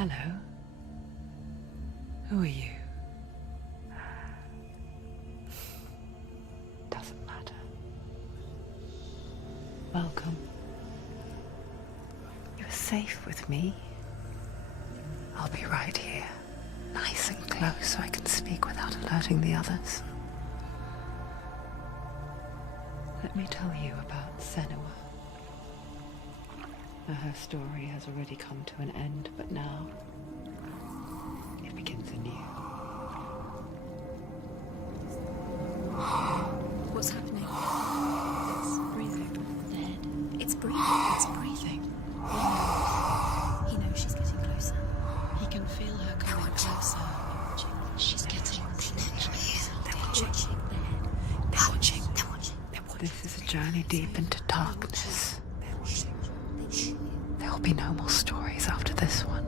Hello. Who are you? Doesn't matter. Welcome. You're safe with me. I'll be right here, nice and close so I can speak without alerting the others. Let me tell you about Senua. Her story has already come to an end, but now it begins anew. What's happening? It's breathing. Dead. It's breathing. It's breathing. He knows she's getting closer. He can feel her coming closer. She's getting closer. They're watching. They're watching. They're watching. This is a journey deep into darkness. There will be no more stories after this one.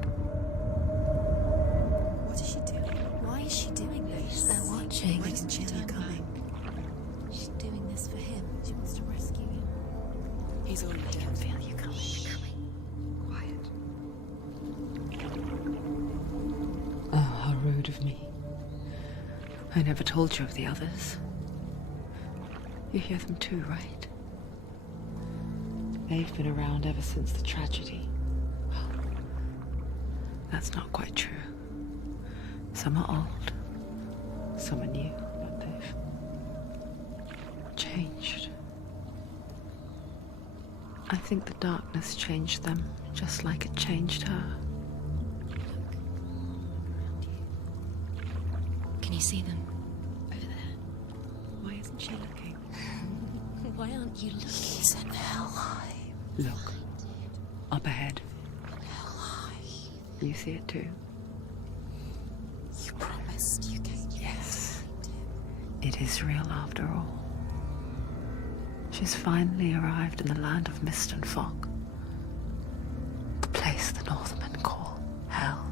What is she doing? Why is she doing this? They're watching. Why doesn't she turn coming? She's doing this for him. She wants to rescue him. He's already dead. I can feel you coming. Quiet. Oh, how rude of me. I never told you of the others. You hear them too, right? They've been around ever since the tragedy. Well, that's not quite true. Some are old, some are new, but they've changed. I think the darkness changed them, just like it changed her. Can you see them? Over there. Why isn't she looking? Why aren't you looking? He's in hell high. Look, up ahead. You see it too? You promised you came. Yes. It is real after all. She's finally arrived in the land of mist and fog. The place the Northmen call Hell.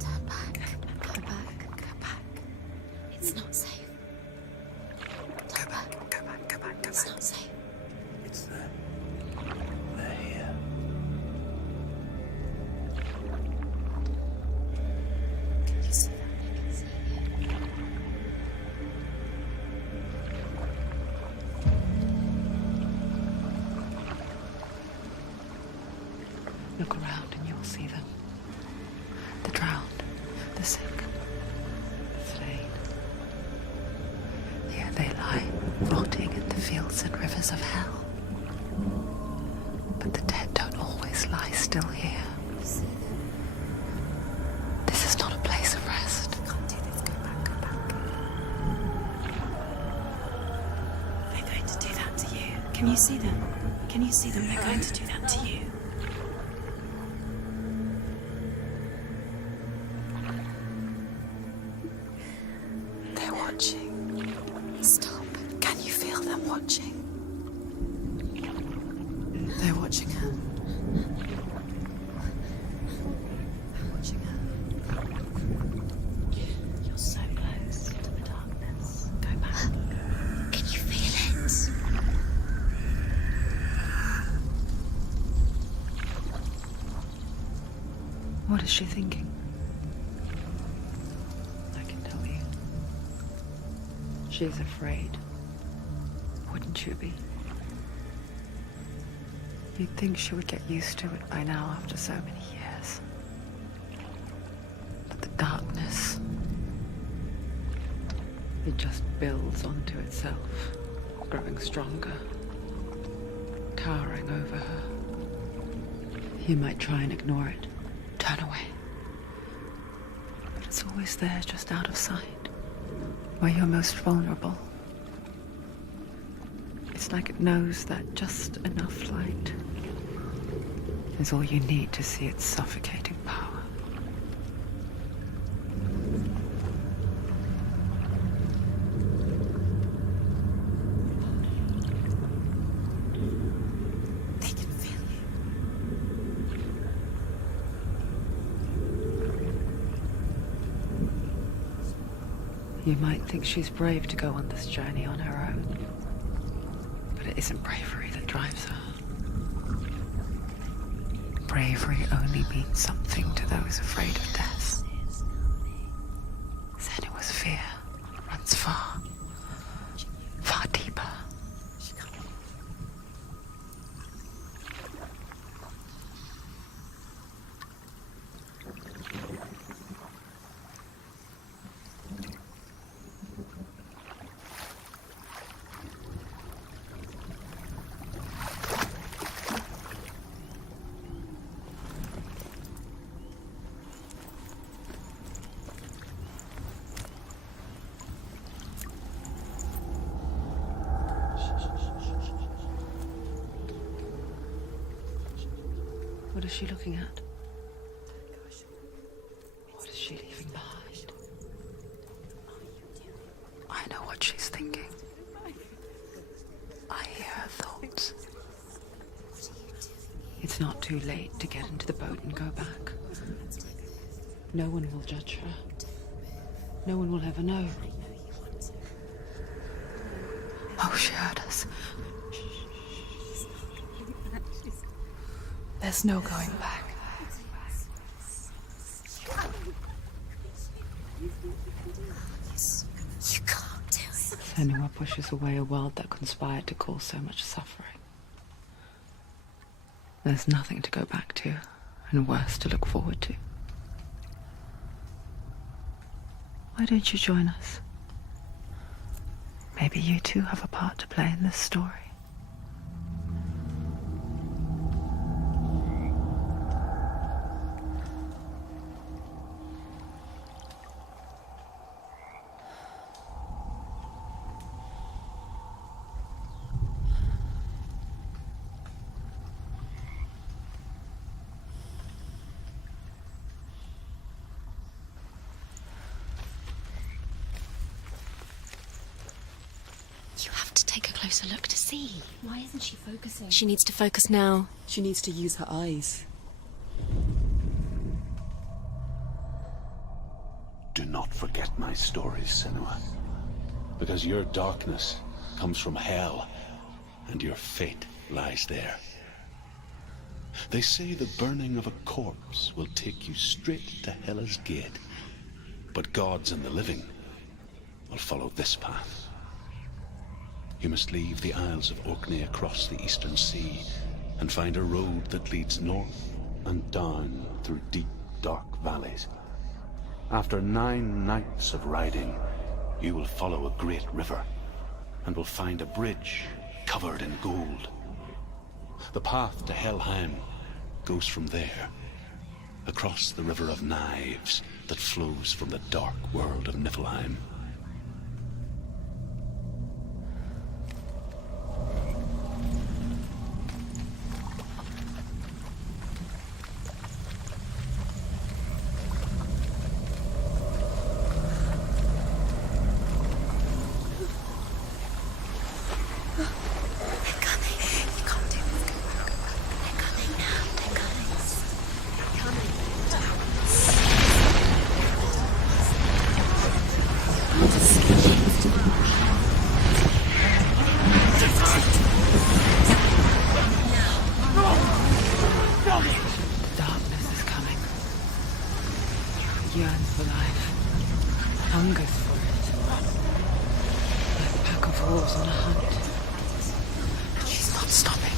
Turn back. Go back. Go back. It's not safe. Go back, go back, go back, go back. It's not safe. It's them. They're here. Can you see that? I can see it. Look around and you'll see them. The drowned, the sick, the slain. Here they lie, rotting in the fields and rivers of hell. But the dead don't always lie still here. This is not a place of rest. Can't do this. Go back. Go back. They're going to do that to you. Can you see them? Can you see them? They're going to do that to you. They're watching. Stop. Can you feel them watching? They're watching her. They're watching her. You're so close to the darkness. Go back. Can you feel it? What is she thinking? I can tell you. She's afraid. Wouldn't you be? You'd think she would get used to it by now after so many years. But the darkness, it just builds onto itself, growing stronger, towering over her. You might try and ignore it, turn away. But it's always there, just out of sight, where you're most vulnerable. It's like it knows that just enough light is all you need to see its suffocating power. They can feel you. You might think she's brave to go on this journey on her own, but it isn't bravery that drives her. bravery only means something to those afraid of death. Senua's fear runs far, far deeper. What is she looking at? What is she leaving behind? I know what she's thinking. I hear her thoughts. It's not too late to get into the boat and go back. No one will judge her. No one will ever know. Oh, she heard us. There's no going back. You can't do it. Senua pushes away a world that conspired to cause so much suffering. There's nothing to go back to, and worse to look forward to. Why don't you join us? Maybe you too have a part to play in this story. You have to take a closer look to see. Why isn't she focusing? She needs to focus now. She needs to use her eyes. Do not forget my stories, Senua. Because your darkness comes from hell, and your fate lies there. They say the burning of a corpse will take you straight to Hela's gate. But gods and the living will follow this path. You must leave the Isles of Orkney across the eastern sea and find a road that leads north and down through deep, dark valleys. After 9 nights of riding, you will follow a great river and will find a bridge covered in gold. The path to Helheim goes from there, across the river of knives that flows from the dark world of Niflheim. Darkness is coming. Yearns for life. Hungers for it. Like a pack of wolves on a hunt. But she's not stopping.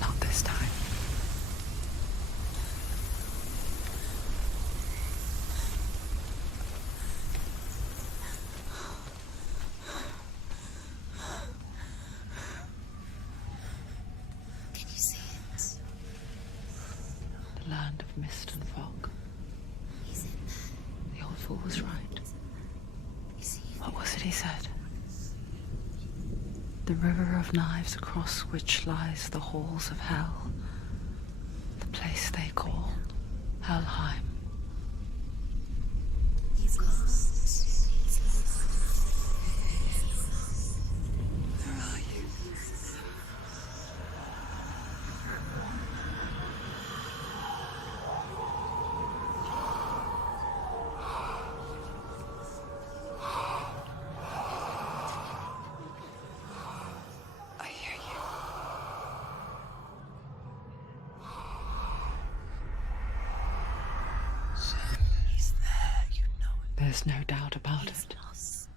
Not this time. Can you see it? The land of mist and fog. He's in there. The old fool was right. You see it? What was it he said? The river of knives across which lies the halls of hell. The place they call Helheim. He's lost. He's lost. Where are you? There's no doubt about He's it. lost.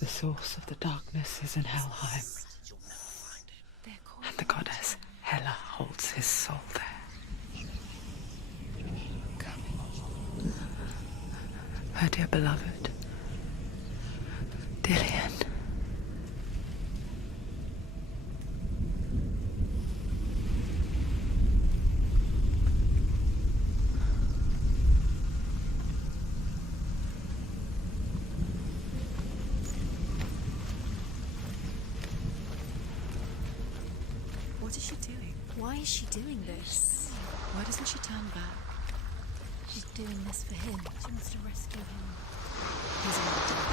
The source of the darkness is in Helheim, They're called and the goddess Hela holds his soul there. Her dear beloved, Dillion. What is she doing? Why is she doing this? Why doesn't she turn back? She's doing this for him. She wants to rescue him. He's already dead.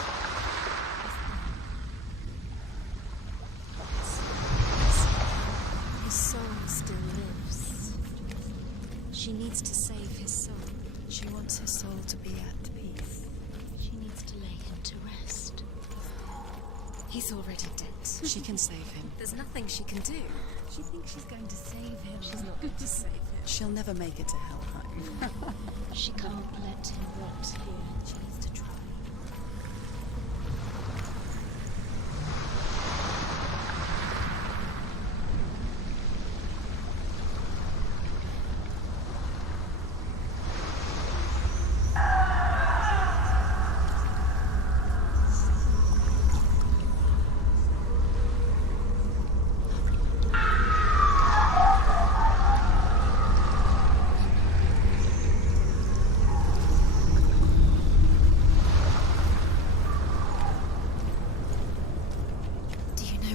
His soul still lives. She needs to save his soul. She wants her soul to be at peace. She needs to lay him to rest. He's already dead. She can save him. There's nothing she can do. She thinks she's going to save him. She's not going to save him. She'll never make it to Helheim. She can't let him rot here. She needs to try.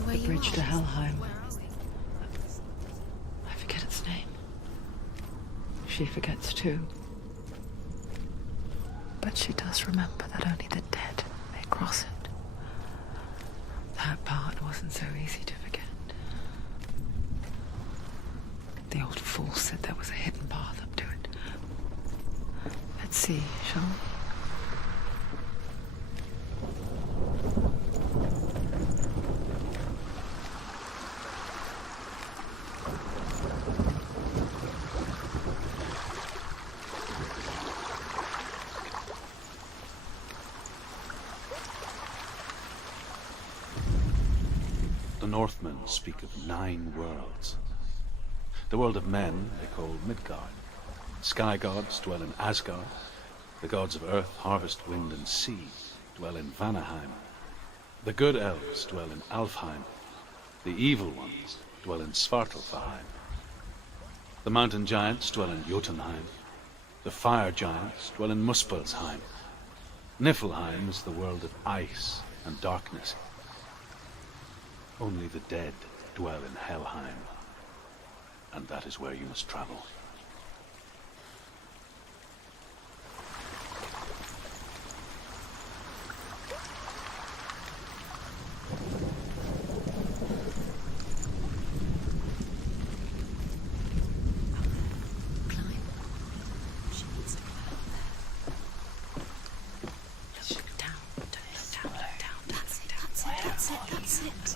The bridge to Helheim. I forget its name. She forgets too. But she does remember that only the dead may cross it. That part wasn't so easy to forget. The old fool said there was a hidden path up to it. Let's see, shall we? The Northmen speak of 9 worlds. The world of men they call Midgard. Sky gods dwell in Asgard. The gods of earth, harvest, wind, and sea dwell in Vanaheim. The good elves dwell in Alfheim. The evil ones dwell in Svartalfheim. The mountain giants dwell in Jotunheim. The fire giants dwell in Muspelheim. Niflheim is the world of ice and darkness. Only the dead dwell in Helheim, and that is where you must travel.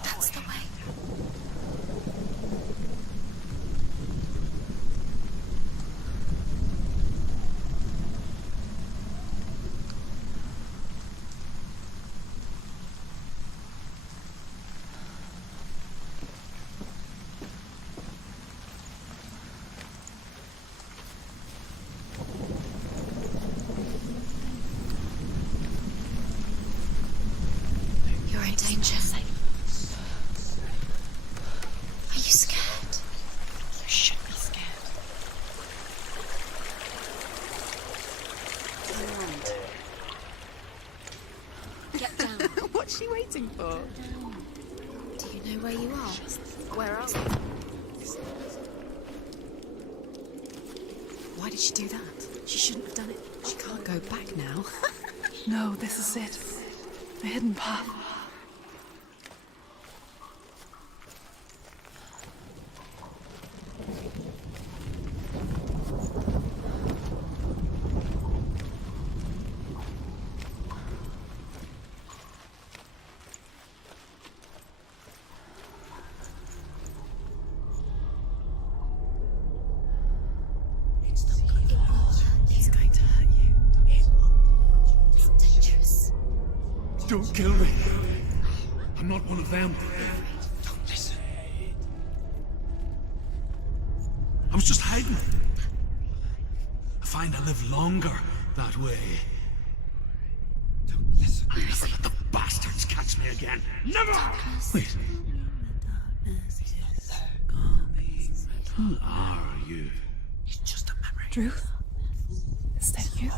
That's the way. You're in danger. Are you scared? You should be scared. Get down. What's she waiting for? Do you know where you are? Where are we? Why did she do that? She shouldn't have done it. She can't go back now. No, this is it. The hidden path. He's going to hurt you. Don't kill me. I'm not one of them. Don't listen. I was just hiding. I find I live longer that way. Don't listen. I'll never let the bastards catch me again. Never! Wait. Who are you? It's just a memory. Druth? Is that you?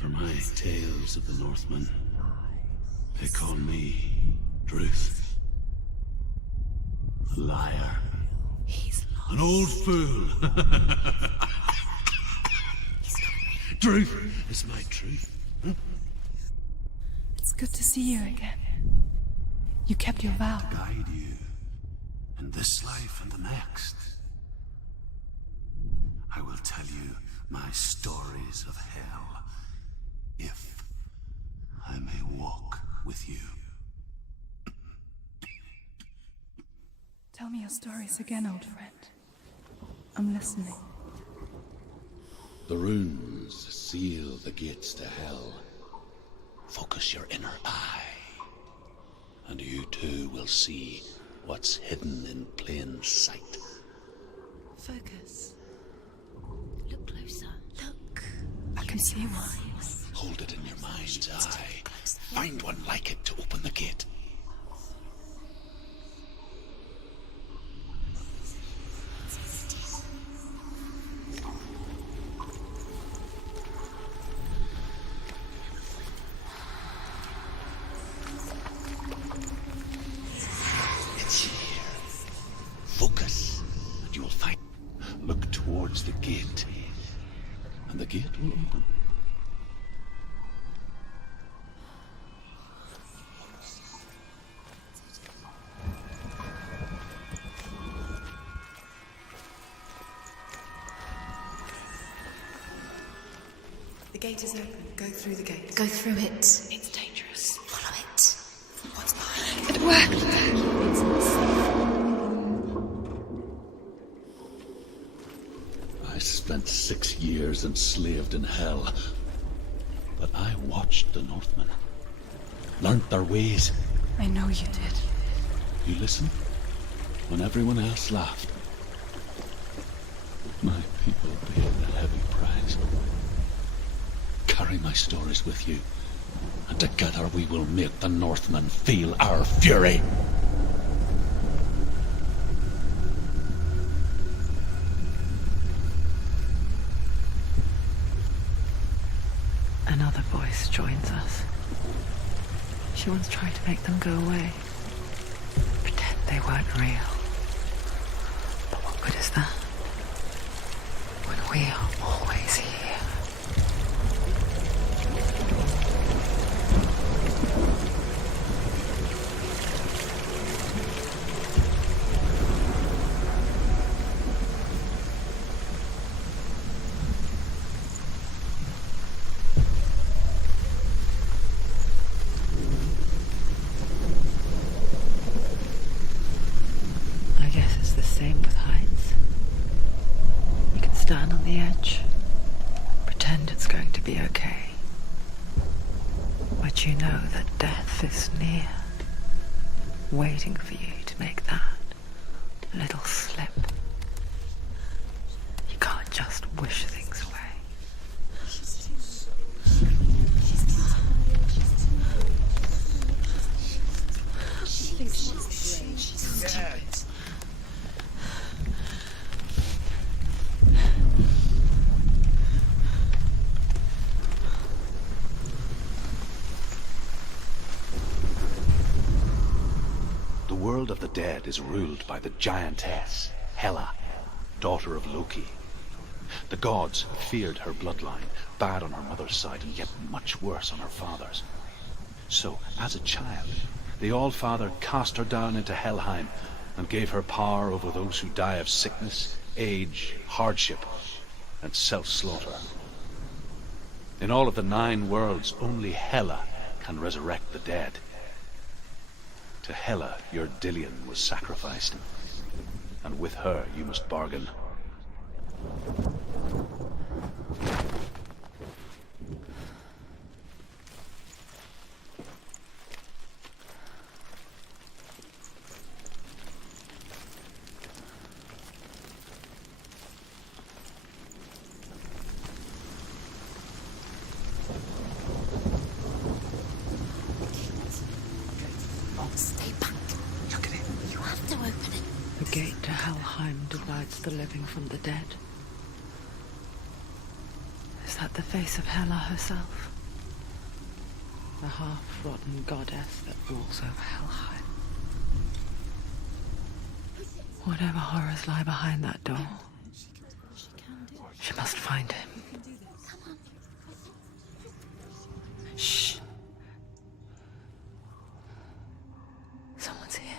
For my tales of the Northmen, they call me Druth. A liar. He's lost. An old fool. Druth is my truth. It's good to see you again. You kept your vow. Guide you in this life and the next. I will tell you my stories of hell, if I may walk with you. Tell me your stories again, old friend. I'm listening. The runes seal the gates to hell. Focus your inner eye, and you too will see what's hidden in plain sight. Focus. Look closer. Look. I can see one. Hold it in your mind's eye. Find one like it to open the gate. It's here. Focus, and you will find. Look towards the gate, and the gate will open. The gate is open. Go through the gate. Go through it. It's dangerous. Follow it. What's behind It worked. I spent 6 years enslaved in hell, but I watched the Northmen, learnt their ways. I know you did. You listened when everyone else laughed. My people paid a heavy price. Carry my stories with you, and together we will make the Northmen feel our fury. Another voice joins us. She once tried to make them go away. Pretend they weren't real. But what good is that? When we are always here. I guess it's the same with heights. You can stand on the edge, pretend it's going to be okay. But you know that death is near, waiting for you to make that little slip. You can't just wish things away. The world of the dead is ruled by the giantess, Hela, daughter of Loki. The gods feared her bloodline, bad on her mother's side and yet much worse on her father's. So, as a child, the All-Father cast her down into Helheim and gave her power over those who die of sickness, age, hardship, and self-slaughter. In all of the 9 worlds, only Hela can resurrect the dead. To Hela, your Dillion was sacrificed, and with her you must bargain. gate to Helheim divides the living from the dead. Is that the face of Hela herself? The half-rotten goddess that rules over Helheim. Whatever horrors lie behind that door, she must find him. Shh. Someone's here.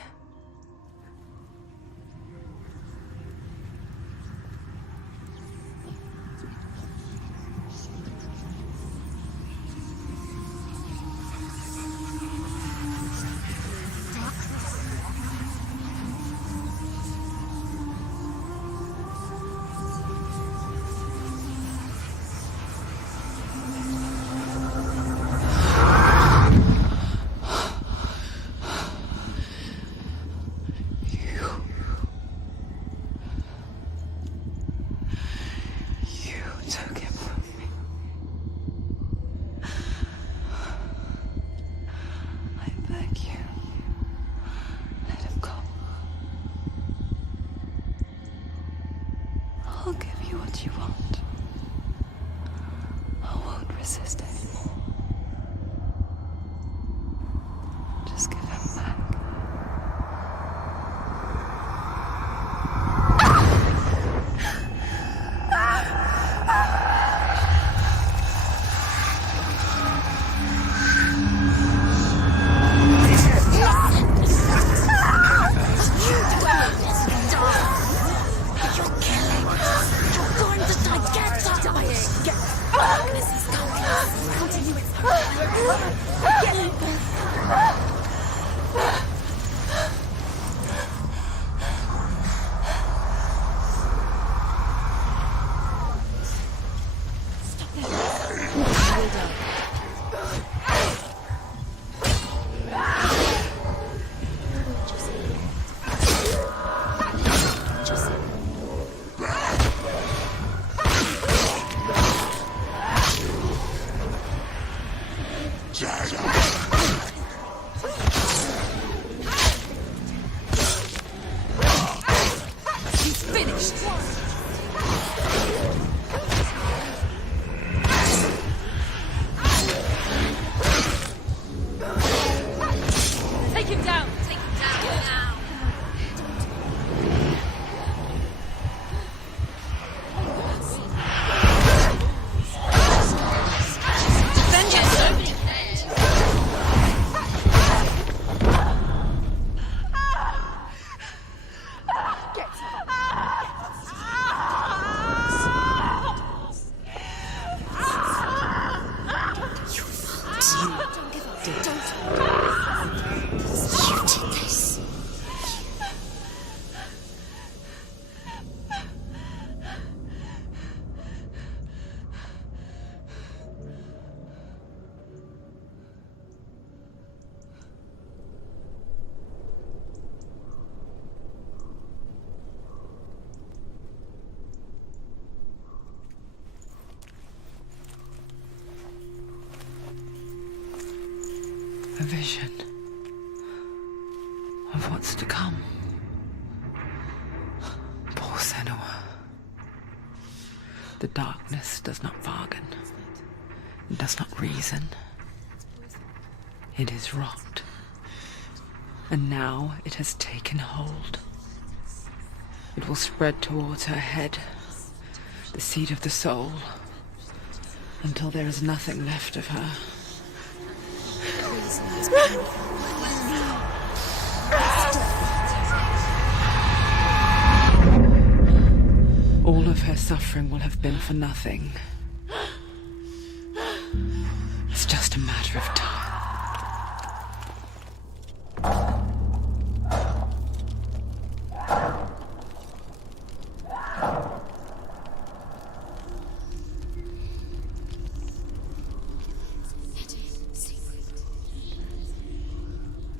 I'll give you what you want. I won't resist anymore. Just give him back. A vision of what's to come. Poor Senua. The darkness does not bargain. It does not reason. It is rot. And now it has taken hold. It will spread towards her head, the seat of the soul, until there is nothing left of her. All of her suffering will have been for nothing. It's just a matter of time.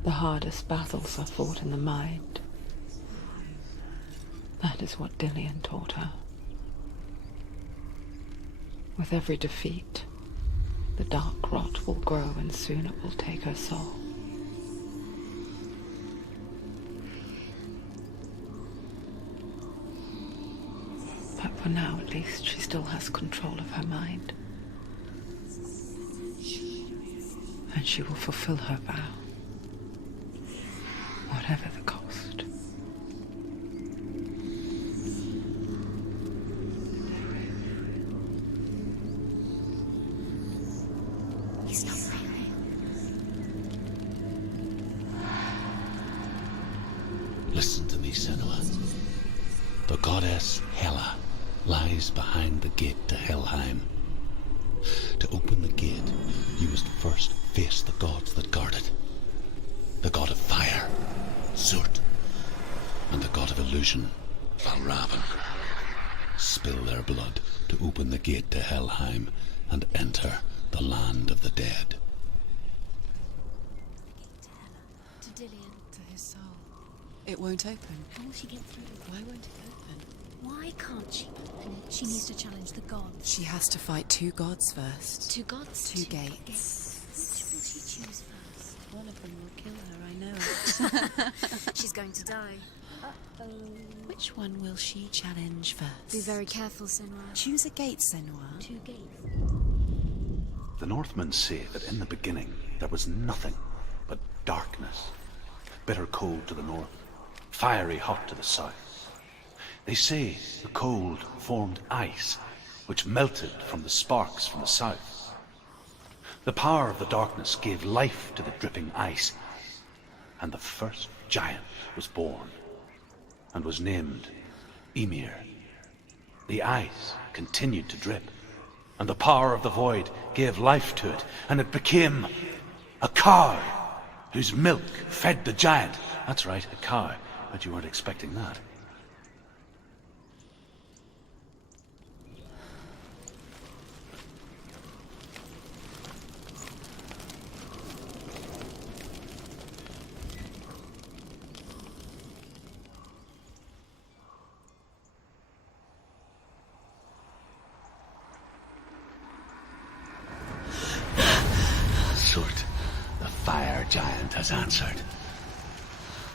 The hardest battles are fought in the mind. That is what Dillion taught her. With every defeat, the dark rot will grow and soon it will take her soul. For now, at least, she still has control of her mind. And she will fulfill her vow, whatever the cost. He's not really. Listen to me, Senua. The goddess Hela lies behind the gate to Helheim. To open the gate, you must first face the gods that guard it. The god of fire, Surtr, and the god of illusion, Valravn. Spill their blood to open the gate to Helheim and enter the land of the dead. To Dillion. To his soul. It won't open. How will she get through? Why won't it open? Why can't she open it? She needs to challenge the gods. She has to fight 2 gods first. 2 gods? 2 gates. Which will she choose first? One of them will kill her, I know it. She's going to die. Which one will she challenge first? Be very careful, Senua. Choose a gate, Senua. 2 gates. The Northmen say that in the beginning there was nothing but darkness. Bitter cold to the north, fiery hot to the south. They say the cold formed ice, which melted from the sparks from the south. The power of the darkness gave life to the dripping ice, and the first giant was born, and was named Ymir. The ice continued to drip, and the power of the void gave life to it, and it became a cow, whose milk fed the giant. That's right, a cow, but you weren't expecting that. Surtr, the fire giant, has answered.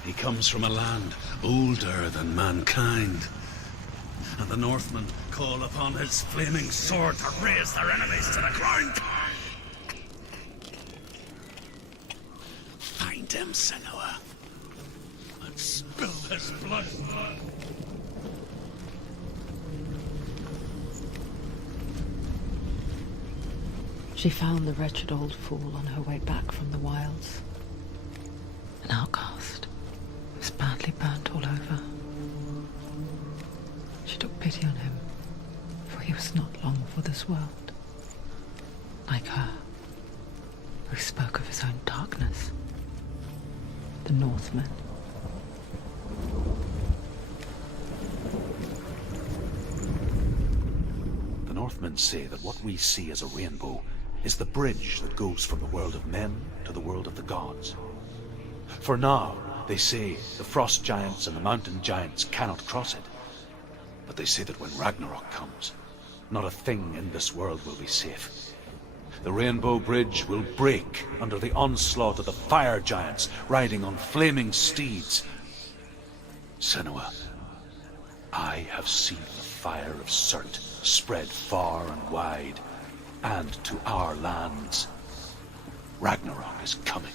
He comes from a land older than mankind, and the Northmen call upon his flaming sword to raise their enemies to the ground. Find him, Senua, and spill his blood. She found the wretched old fool on her way back from the wilds. An outcast, who was badly burnt all over. She took pity on him, for he was not long for this world. Like her, who spoke of his own darkness. The Northmen. The Northmen say that what we see as a rainbow is the bridge that goes from the world of men to the world of the gods. For now, they say the frost giants and the mountain giants cannot cross it. But they say that when Ragnarok comes, not a thing in this world will be safe. The rainbow bridge will break under the onslaught of the fire giants riding on flaming steeds. Senua, I have seen the fire of Surtr spread far and wide, and to our lands. Ragnarok is coming.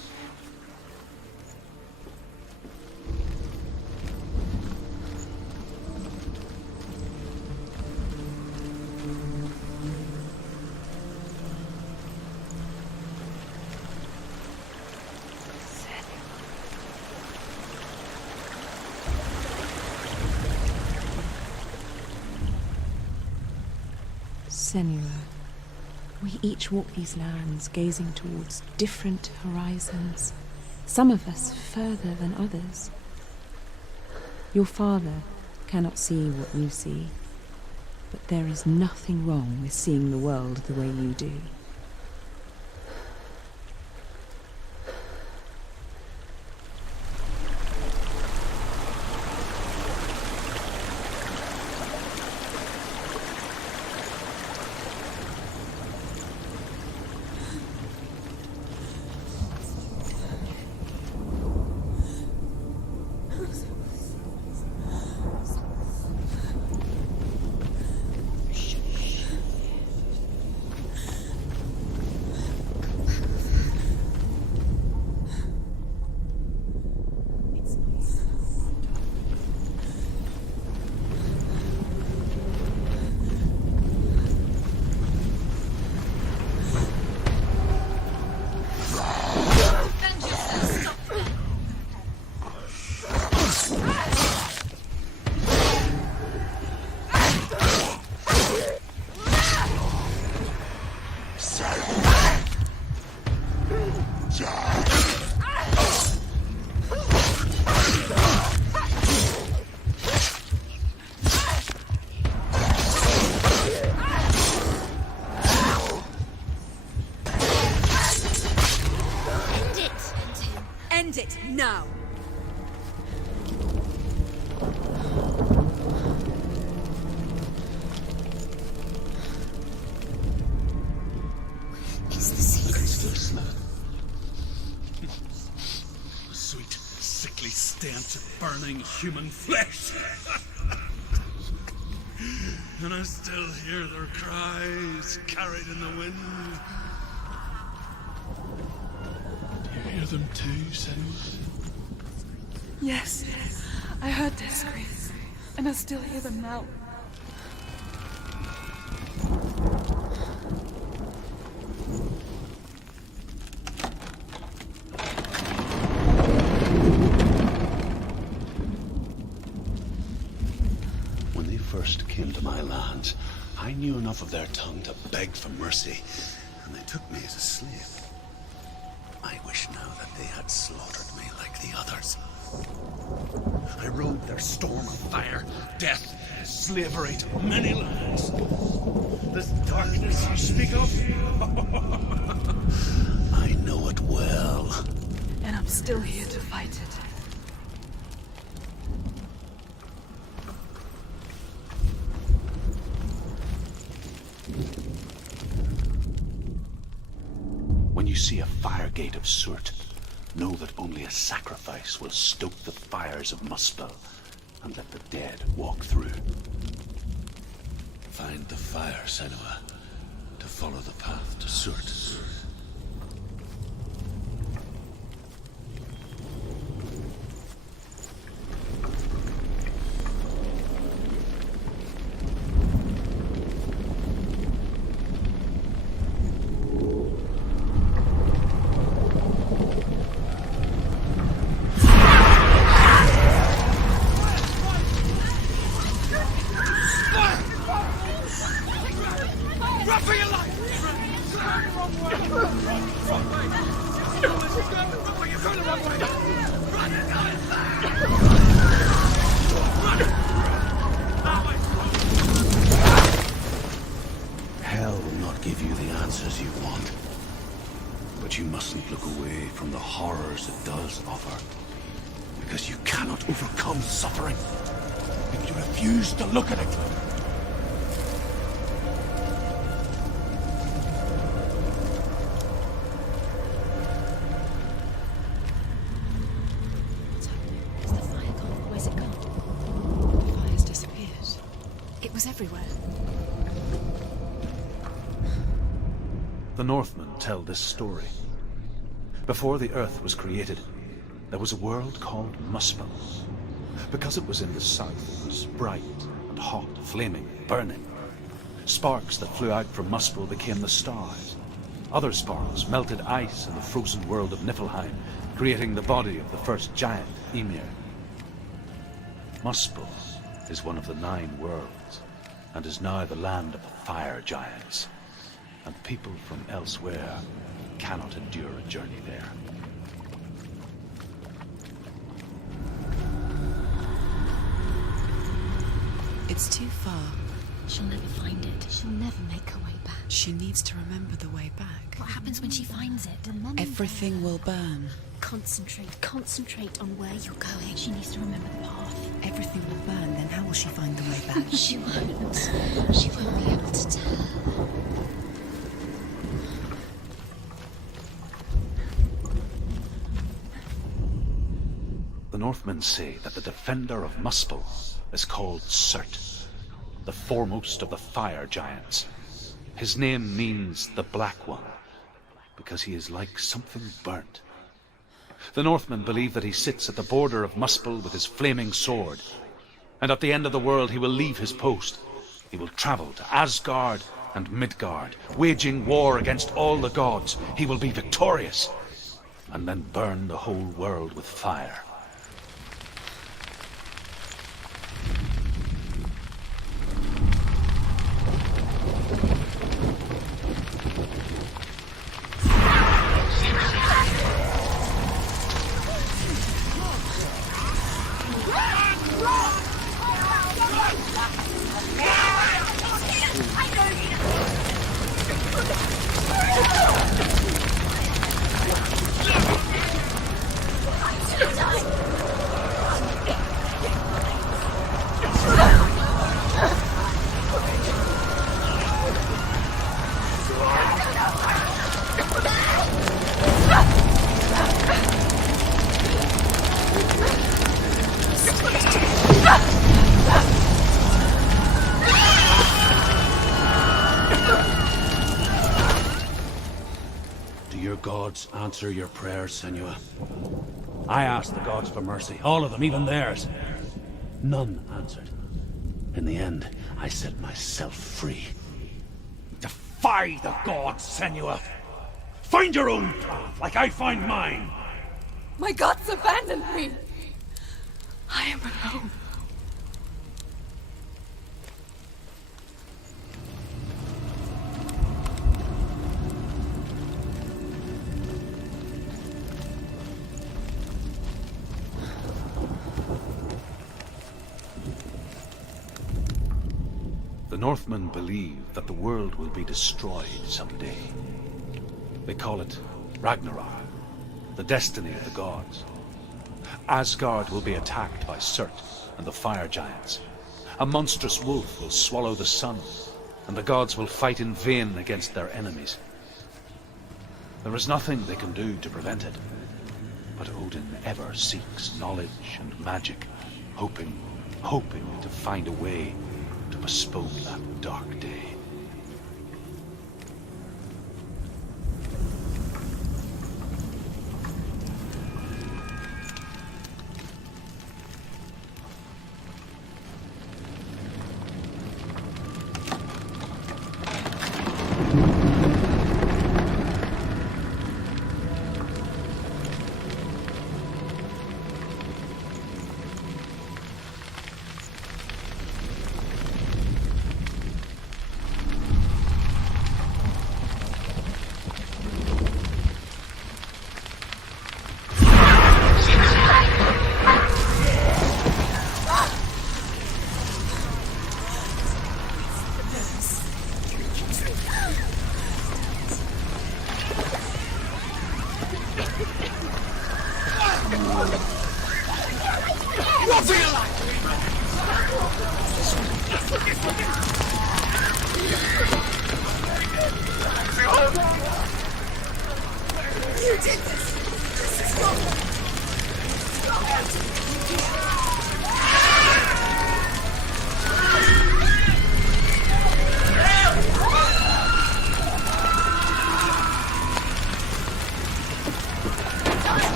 Senua, we each walk these lands gazing towards different horizons, some of us further than others. Your father cannot see what you see, but there is nothing wrong with seeing the world the way you do. sickly stench of burning human flesh. And I still hear their cries carried in the wind. Do you hear them too, Senua? Yes, I heard their screams, and I still hear them now. When they first came to my lands, I knew enough of their tongue to beg for mercy, and they took me as a slave. I wish now that they had slaughtered me like the others. I rode their storm of fire, death, slavery to many lands. This darkness you speak of, I know it well. And I'm still here to fight it. When you see a fire gate of Surtr, know that only a sacrifice will stoke the fires of Muspel and let the dead walk through. Find the fire, Senua, to follow the path to Surtr. Hell will not give you the answers you want. But you mustn't look away from the horrors it does offer. Because you cannot overcome suffering if you refuse to look at it. What's happening? Is the fire gone? Where's it gone? The fire's disappeared. It was everywhere. The Northmen tell this story. Before the earth was created, there was a world called Muspel. Because it was in the south, it was bright and hot, flaming, burning. Sparks that flew out from Muspel became the stars. Other sparks melted ice in the frozen world of Niflheim, creating the body of the first giant, Ymir. Muspel is one of the 9 worlds, and is now the land of the fire giants. And people from elsewhere cannot endure a journey there. It's too far. She'll never find it. She'll never make her way back. She needs to remember the way back. What happens when she finds it? Remember. Everything will burn. Concentrate on where you're going. She needs to remember the path. Everything will burn, then how will she find the way back? She won't. She won't be able to tell. The Northmen say that the defender of Muspel is called Surtr, the foremost of the fire giants. His name means the Black One, because he is like something burnt. The Northmen believe that he sits at the border of Muspel with his flaming sword, and at the end of the world he will leave his post. He will travel to Asgard and Midgard, waging war against all the gods. He will be victorious, and then burn the whole world with fire. gods answer your prayers, Senua. I asked the gods for mercy, all of them, even theirs. None answered. In the end, I set myself free. Defy the gods, Senua! Find your own path, like I find mine! My gods abandoned me! I am alone. The Northmen believe that the world will be destroyed someday. They call it Ragnarok, the destiny of the gods. Asgard will be attacked by Surtr and the fire giants. A monstrous wolf will swallow the sun, and the gods will fight in vain against their enemies. There is nothing they can do to prevent it, but Odin ever seeks knowledge and magic, hoping to find a way to postpone that dark day.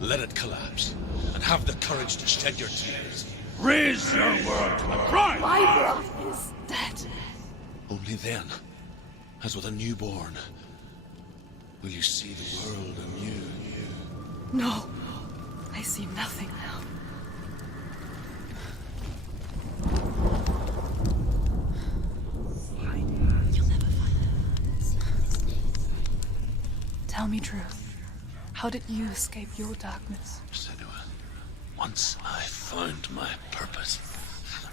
Let it collapse, and have the courage to shed your tears. Raise your world to the cry! My world is dead. Only then, as with a newborn, will you see the world anew. No, I see nothing now. You'll never find her. Tell me truth. How did you escape your darkness? Senua, once I found my purpose,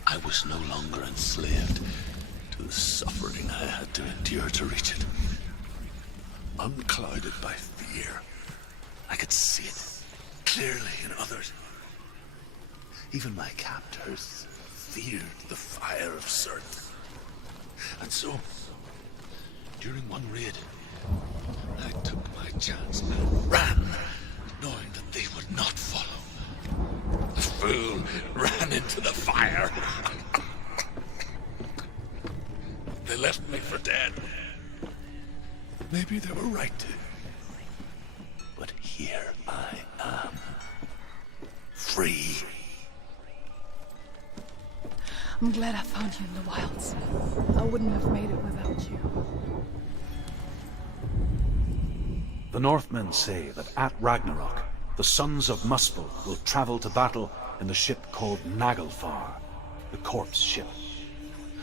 I was no longer enslaved to the suffering I had to endure to reach it. Unclouded by fear, I could see it clearly in others. Even my captors feared the fire of Surtr. And so, during one raid, I took my chance and ran, knowing that they would not follow. The fool ran into the fire. They left me for dead. Maybe they were right to. But here I am. Free. I'm glad I found you in the wilds. I wouldn't have made it without you. The Northmen say that at Ragnarok, the sons of Muspel will travel to battle in the ship called Naglfar, the corpse ship.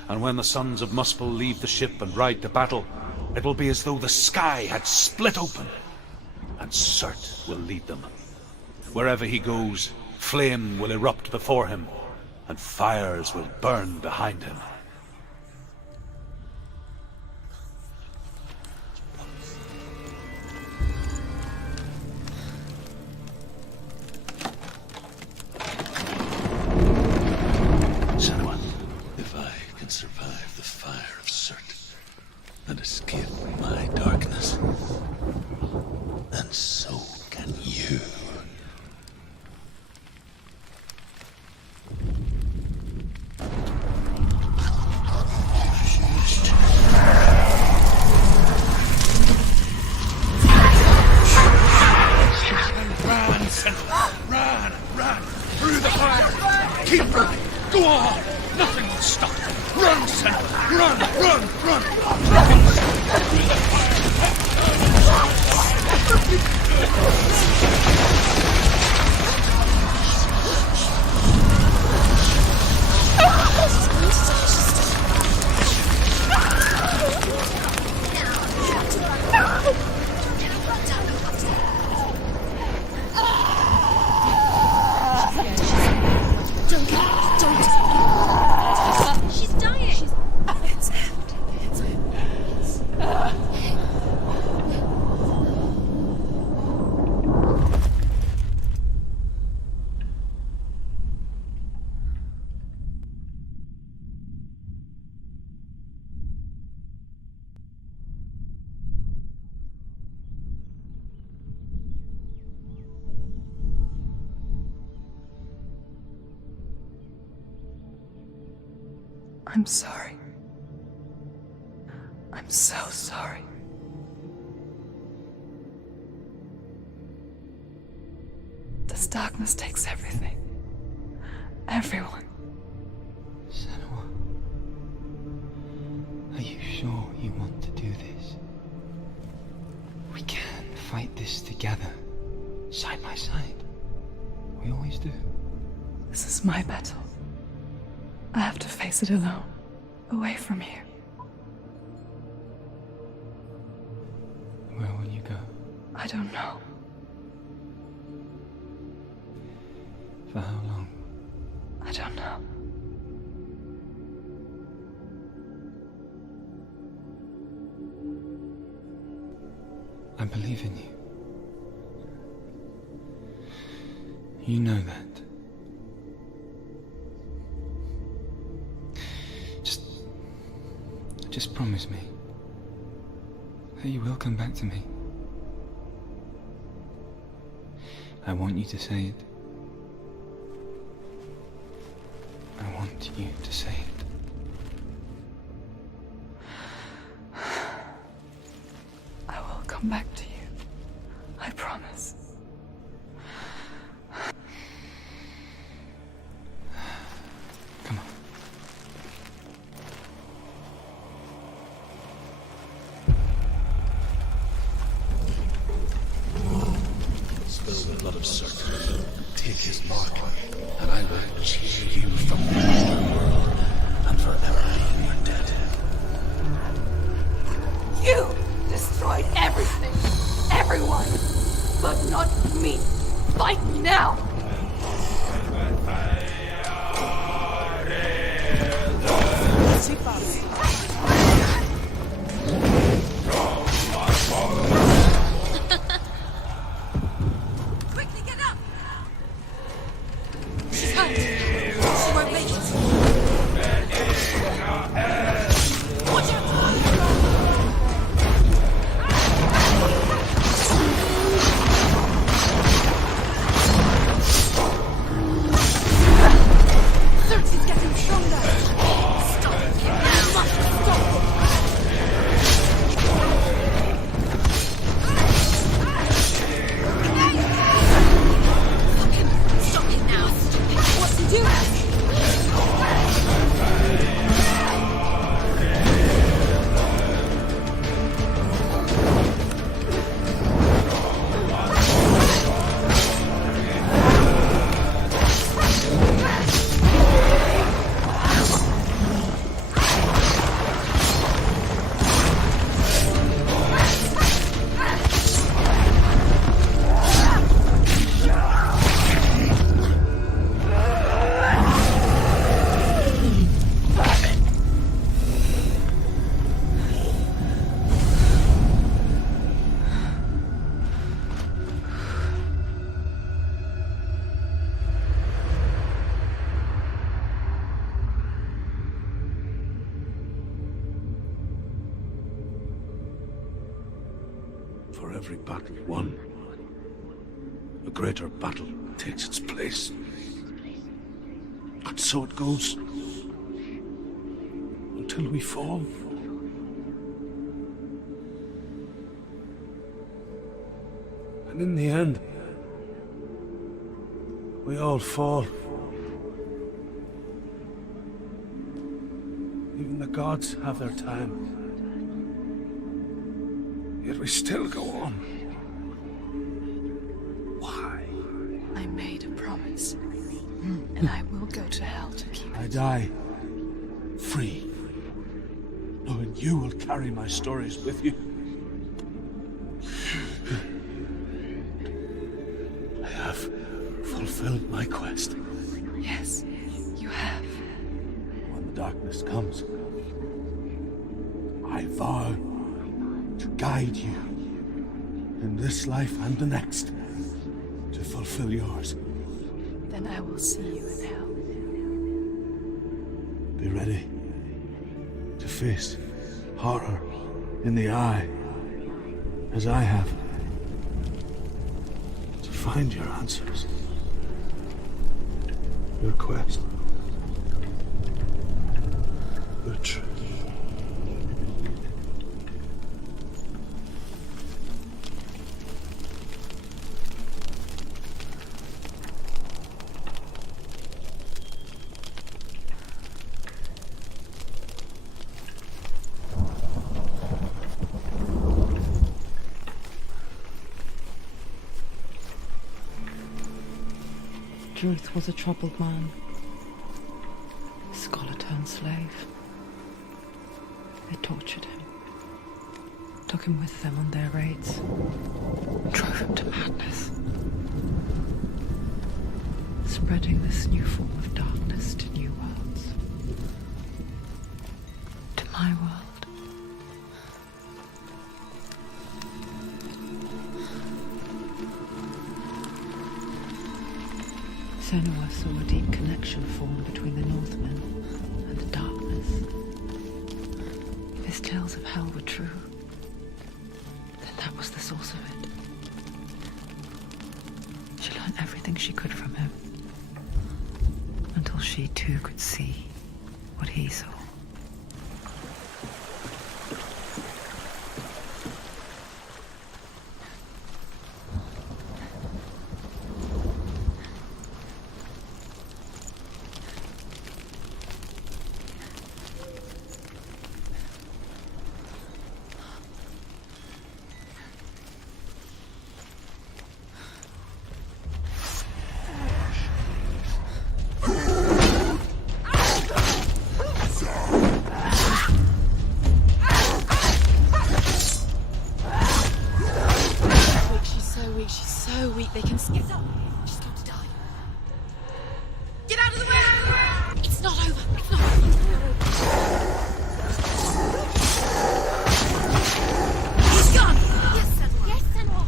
And when the sons of Muspel leave the ship and ride to battle, It will be as though the sky had split open, and Surt will lead them. Wherever he goes, flame will erupt before him, and fires will burn behind him. Senua, if I can survive the fire of Surt and escape my darkness, then so can you. Run, Senua! Run! Run! Through the fire! Keep running! Go on! Nothing will stop you! Run, Senua! Run! Run! Run! Nothing will stop you! Through the fire! She's dying. It's empty. It's empty. I'm sorry. I'm so sorry. This darkness takes everything. Everyone. Senua, are you sure you want to do this? We can fight this together, side by side. We always do. This is my battle. I have to face it alone, away from you. Where will you go? I don't know. For how long? I don't know. I believe in you. You know that. Just promise me that you will come back to me. I want you to say it. I want you to say it. I will come back to you. I promise. Come on. Spill the blood of Surtr, take his mark, and I will cheer you from the underworld and forever leave you dead. You destroyed everything, everyone, but not me. Fight me now. Quickly get up! She's hurt. She won't make it. Watch out! Surtr is getting stronger. Stop him now! every battle won, a greater battle takes its place. And so it goes. Until we fall. And in the end, we all fall. Even the gods have their time. Yet we still go on. Why? I made a promise, and I will go to hell to keep it. I die free, knowing you will carry my stories with you. I have fulfilled my quest. Yes, you have. When the darkness comes, I vow to guide you in this life and the next to fulfill yours. Then I will see you in hell. Be ready to face horror in the eye, as I have, to find your answers, your quest, the truth. Druth was a troubled man. Scholar turned slave. They tortured him. Took him with them on their raids. Drove him to madness. Spreading this new form of darkness to new worlds. To my world. Senua saw a deep connection form between the Northmen and the darkness. If his tales of hell were true, then that was the source of it. She learned everything she could from him, until she too could see what he saw. They can skip up. She's going to die. Get out of the way! It's not over. It's not over. He's gone! Yes, Senua. Yes, Senua.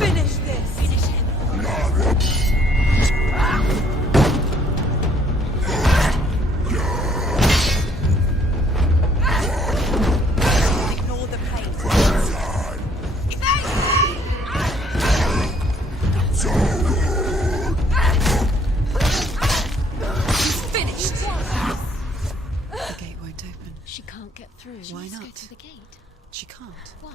Finish this. Finish him. Why Let's not? go to the gate. She can't. Why?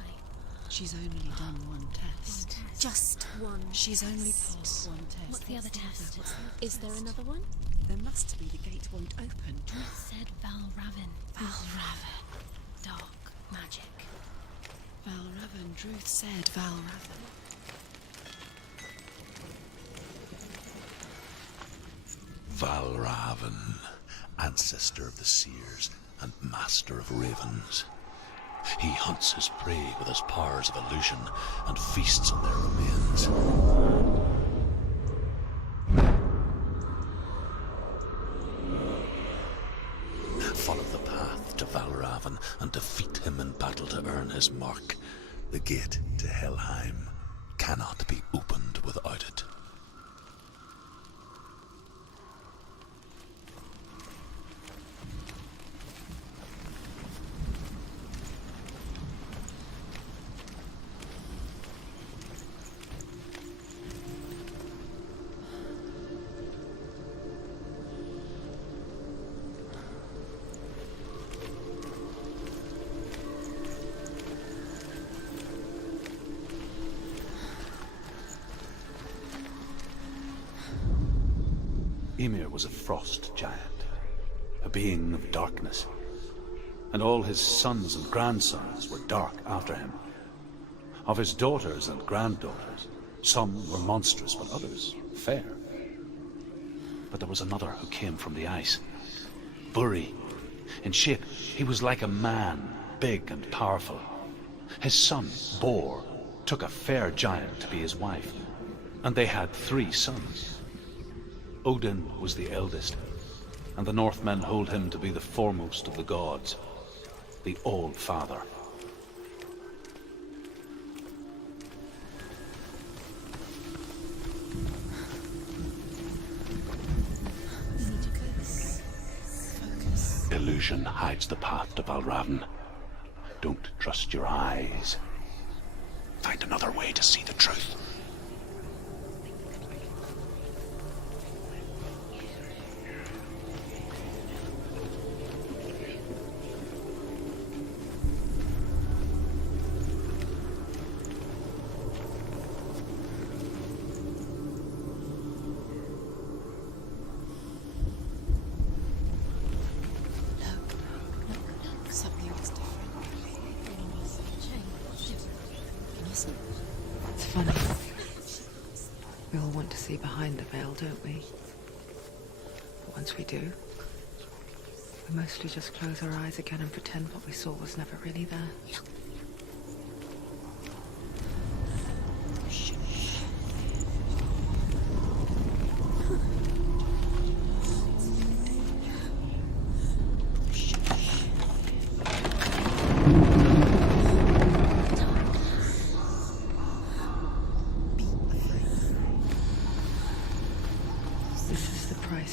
She's only done one test. Just one. She's only test. passed one test. What's the other test? Is there test. another one? There must be. The gate won't open. Druth said Valravn. Valravn. Dark magic. Valravn. Druth said Valravn. Valravn, ancestor of the seers and master of ravens. He hunts his prey with his powers of illusion and feasts on their remains. Follow the path to Valravn and defeat him in battle to earn his mark. The gate to Helheim cannot be opened without it. Ymir was a frost giant, a being of darkness, and all his sons and grandsons were dark after him. Of his daughters and granddaughters, some were monstrous, but others fair. But there was another who came from the ice. Buri. In shape, he was like a man, big and powerful. His son, Bor, took a fair giant to be his wife, and they had 3 sons. Odin was the eldest, and the Northmen hold him to be the foremost of the gods, the All-Father. We need to focus. Illusion hides the path to Valravn. Don't trust your eyes. Find another way to see the truth. Something else different. It's funny. We all want to see behind the veil, don't we? But once we do, we mostly just close our eyes again and pretend what we saw was never really there.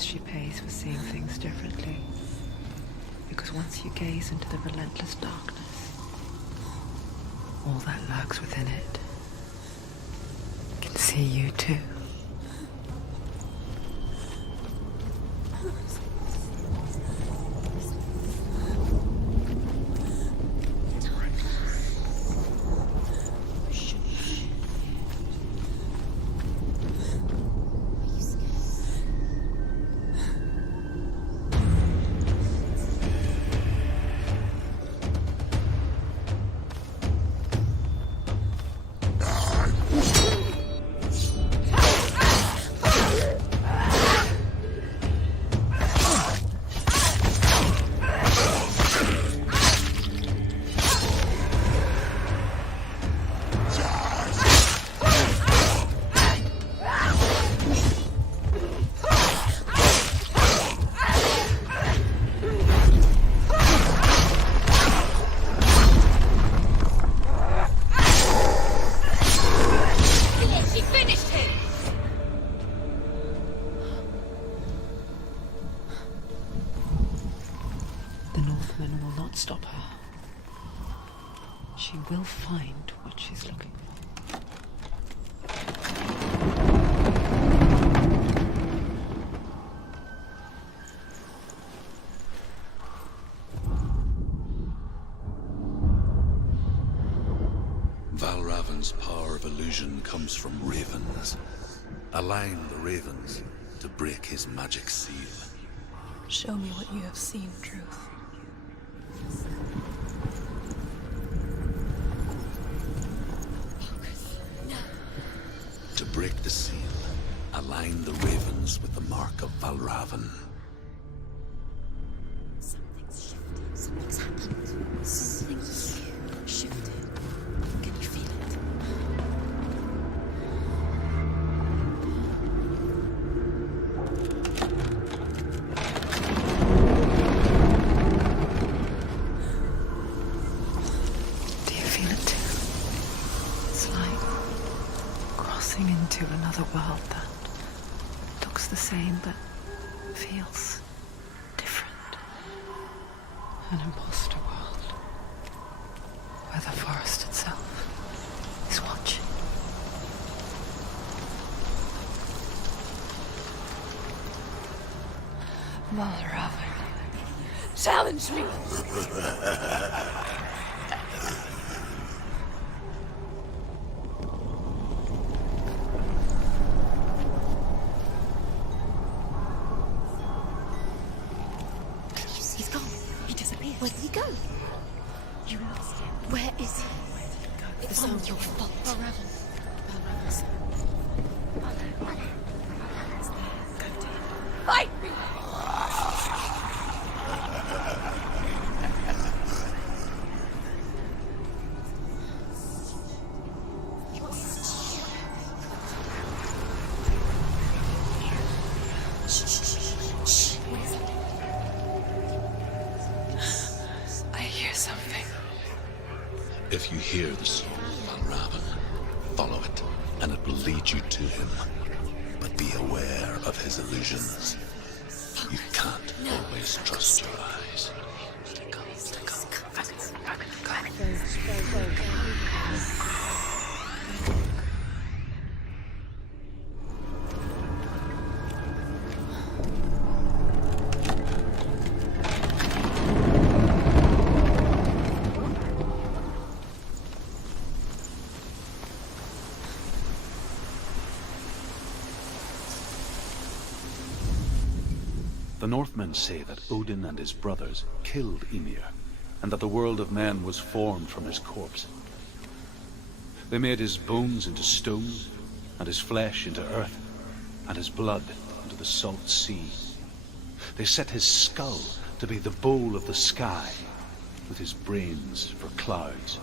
She pays for seeing things differently. Because once you gaze into the relentless darkness, all that lurks within it can see you too. Stop her. She will find what she's looking for. Valravn's power of illusion comes from ravens. Align the ravens to break his magic seal. Show me what you have seen, Truth. To break the seal, align the ravens with the mark of Valravn. Something's shifted. Something's happened. Something's shifted. Can you feel it? Do you feel it too? It's like a world that looks the same but feels different. An imposter world where the forest itself is watching. Valravn, challenge me! He's gone. He disappeared. Where did he go? You lost him. Where is he? It's all your fault. Valravn. Valravn. Fight me! I hear something. If you hear the soul of Valravn, follow it, and it will lead you to him. But be aware of his illusions. You can't always trust your eyes. The Northmen say that Odin and his brothers killed Ymir, and that the world of men was formed from his corpse. They made his bones into stone, and his flesh into earth, and his blood into the salt sea. They set his skull to be the bowl of the sky, with his brains for clouds.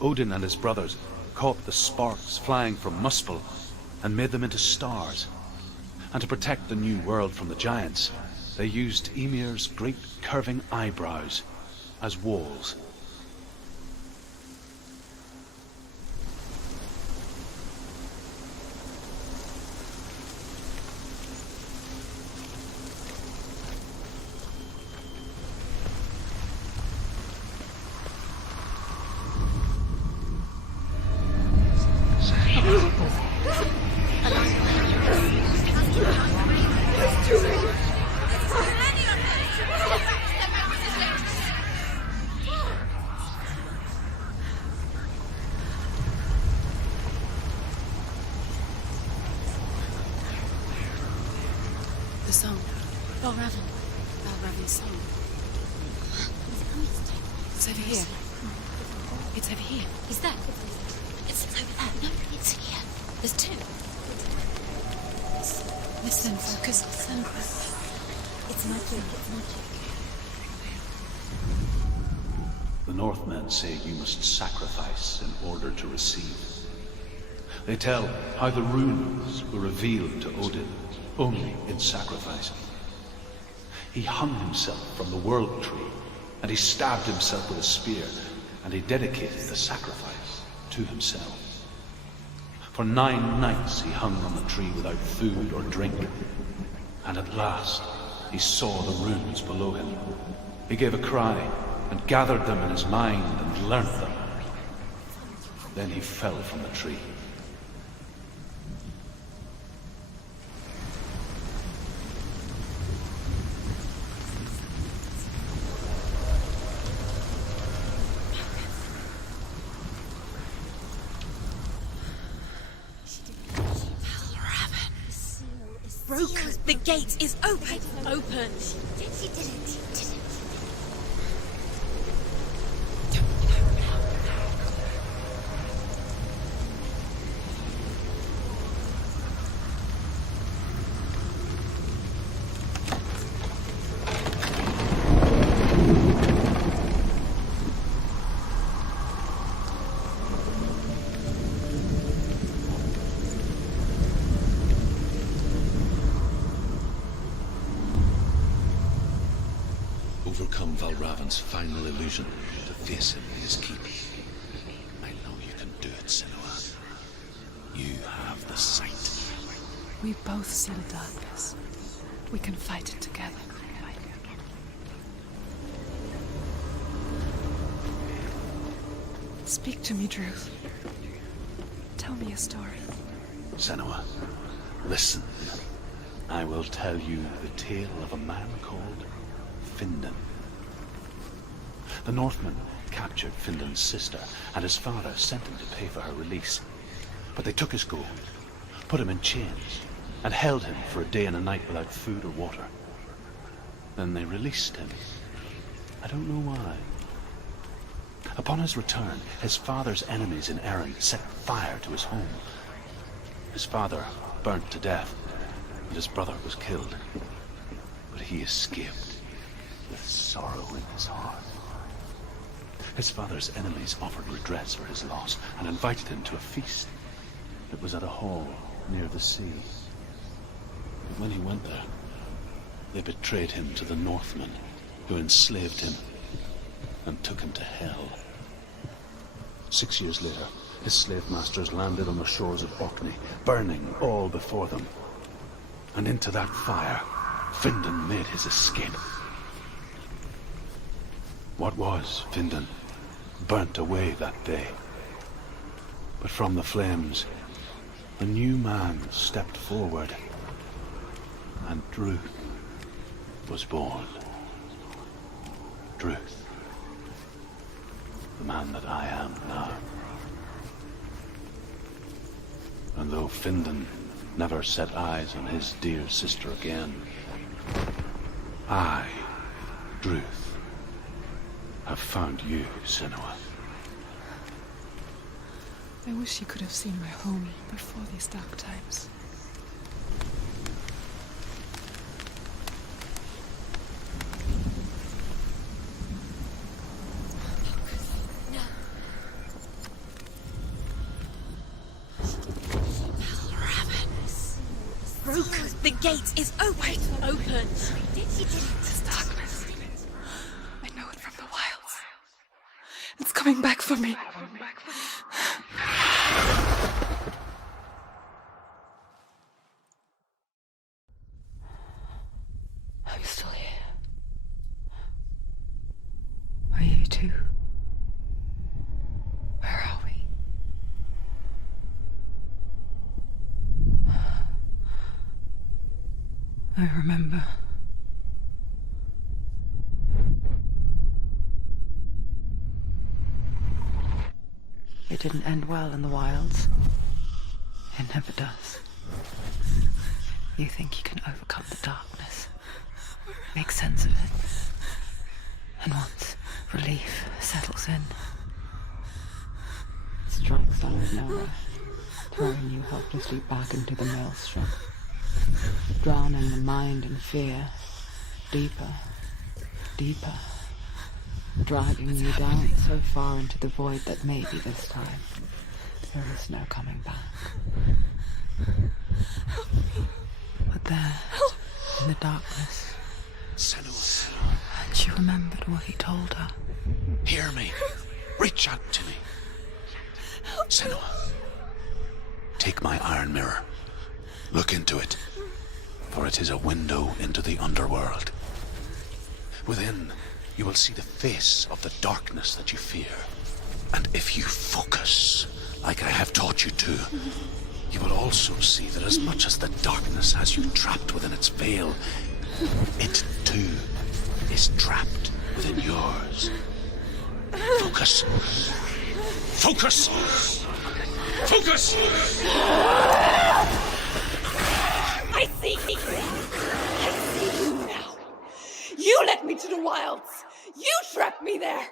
Odin and his brothers caught the sparks flying from Muspel and made them into stars. And to protect the new world from the giants, they used Ymir's great curving eyebrows as walls. The song. Valravn. Valravn's song. It's over here. It's over here. Is that? It's over there. No, it's here. There's two. Listen, focus, listen. It's magic. It's magic. The Northmen say you must sacrifice in order to receive. They tell how the runes were revealed to Odin only in sacrifice. He hung himself from the world tree, and he stabbed himself with a spear, and he dedicated the sacrifice to himself. For 9 nights he hung on the tree without food or drink, and at last he saw the runes below him. He gave a cry and gathered them in his mind and learnt them. Then he fell from the tree. Broke. The gate is open. Open. She did it. Overcome Valravn's final illusion to face him in his keep. I know you can do it, Senua. You have the the sight. We both see the darkness. We can fight it together. Speak to me, Druth. Tell me a story. Senua, listen. I will tell you the tale of a man called Findan. The Northmen captured Findan's sister, and his father sent him to pay for her release. But they took his gold, put him in chains, and held him for a day and a night without food or water. Then they released him. I don't know why. Upon his return, his father's enemies in Erin set fire to his home. His father burnt to death, and his brother was killed. But he escaped with sorrow in his heart. His father's enemies offered redress for his loss and invited him to a feast. It was at a hall near the sea. But when he went there, they betrayed him to the Northmen, who enslaved him and took him to hell. 6 years later, his slave masters landed on the shores of Orkney, burning all before them. And into that fire, Findan made his escape. What was Findan burnt away that day. But from the flames, a new man stepped forward, and Druth was born. Druth, the man that I am now. And though Findan never set eyes on his dear sister again, I, Druth, have found you, Senua. I wish you could have seen my home before these dark times. Broke. The gate is open. Open. This darkness. I know it from the wilds. It's coming back for me. I'm still here. Are you too? Where are we? I remember. It didn't end well in the wilds. It never does. You think you can overcome the darkness, make sense of it, and once relief settles in, it strikes out of nowhere, throwing you helplessly back into the maelstrom, drowning the mind in fear, deeper, deeper, dragging you down so far into the void that maybe this time there is no coming back. But there, in the darkness, Senua, and she remembered what he told her. hear me. Reach out to me. Senua, take my iron mirror. Look into it, for it is a window into the underworld. Within, you will see the face of the darkness that you fear. And if you focus, like I have taught you to, you will also see that as much as the darkness has you trapped within its veil, it too is trapped within yours. Focus. Focus! Focus! I see you. I see you now. You led me to the wilds. You trapped me there.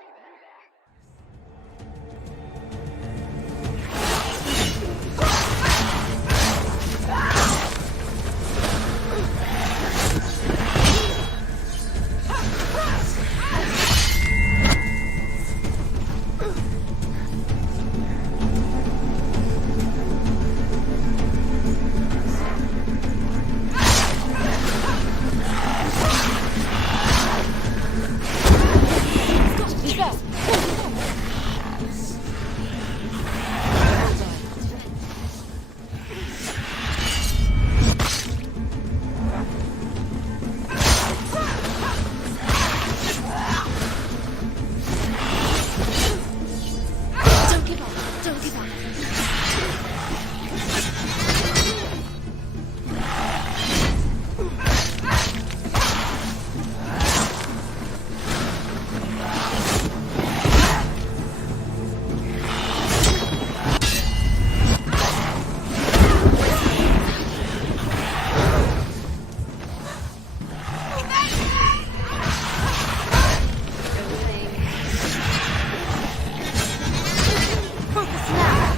Focus now!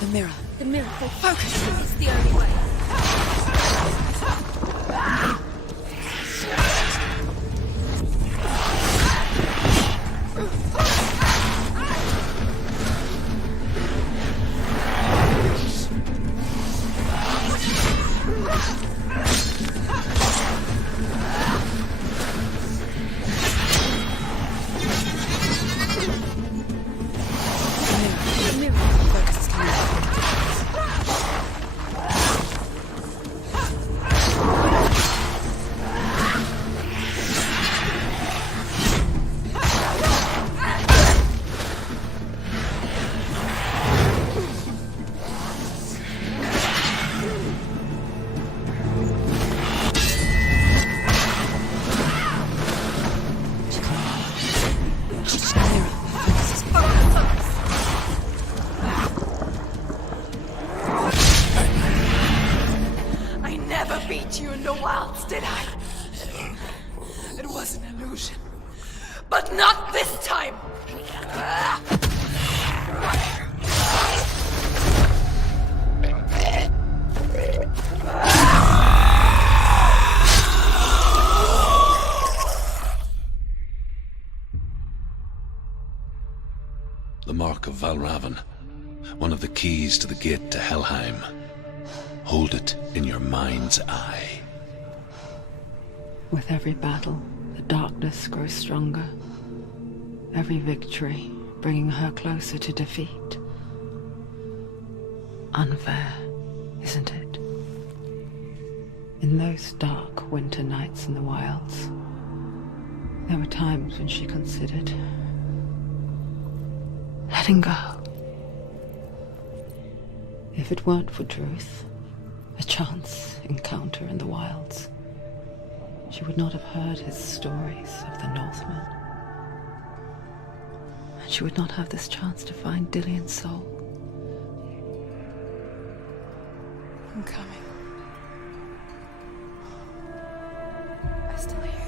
The mirror. The miracle. Focus! It's the only way. beat you in the wilds, did I? It was an illusion. But not this time! The mark of Valravn, one of the keys to the gate to Helheim. Hold it in your mind's eye. With every battle, the darkness grows stronger. Every victory bringing her closer to defeat. Unfair, isn't it? In those dark winter nights in the wilds, there were times when she considered letting go. If it weren't for truth, a chance encounter in the wilds, she would not have heard his stories of the Northmen. And she would not have this chance to find Dillion's soul. I'm coming. I still hear you.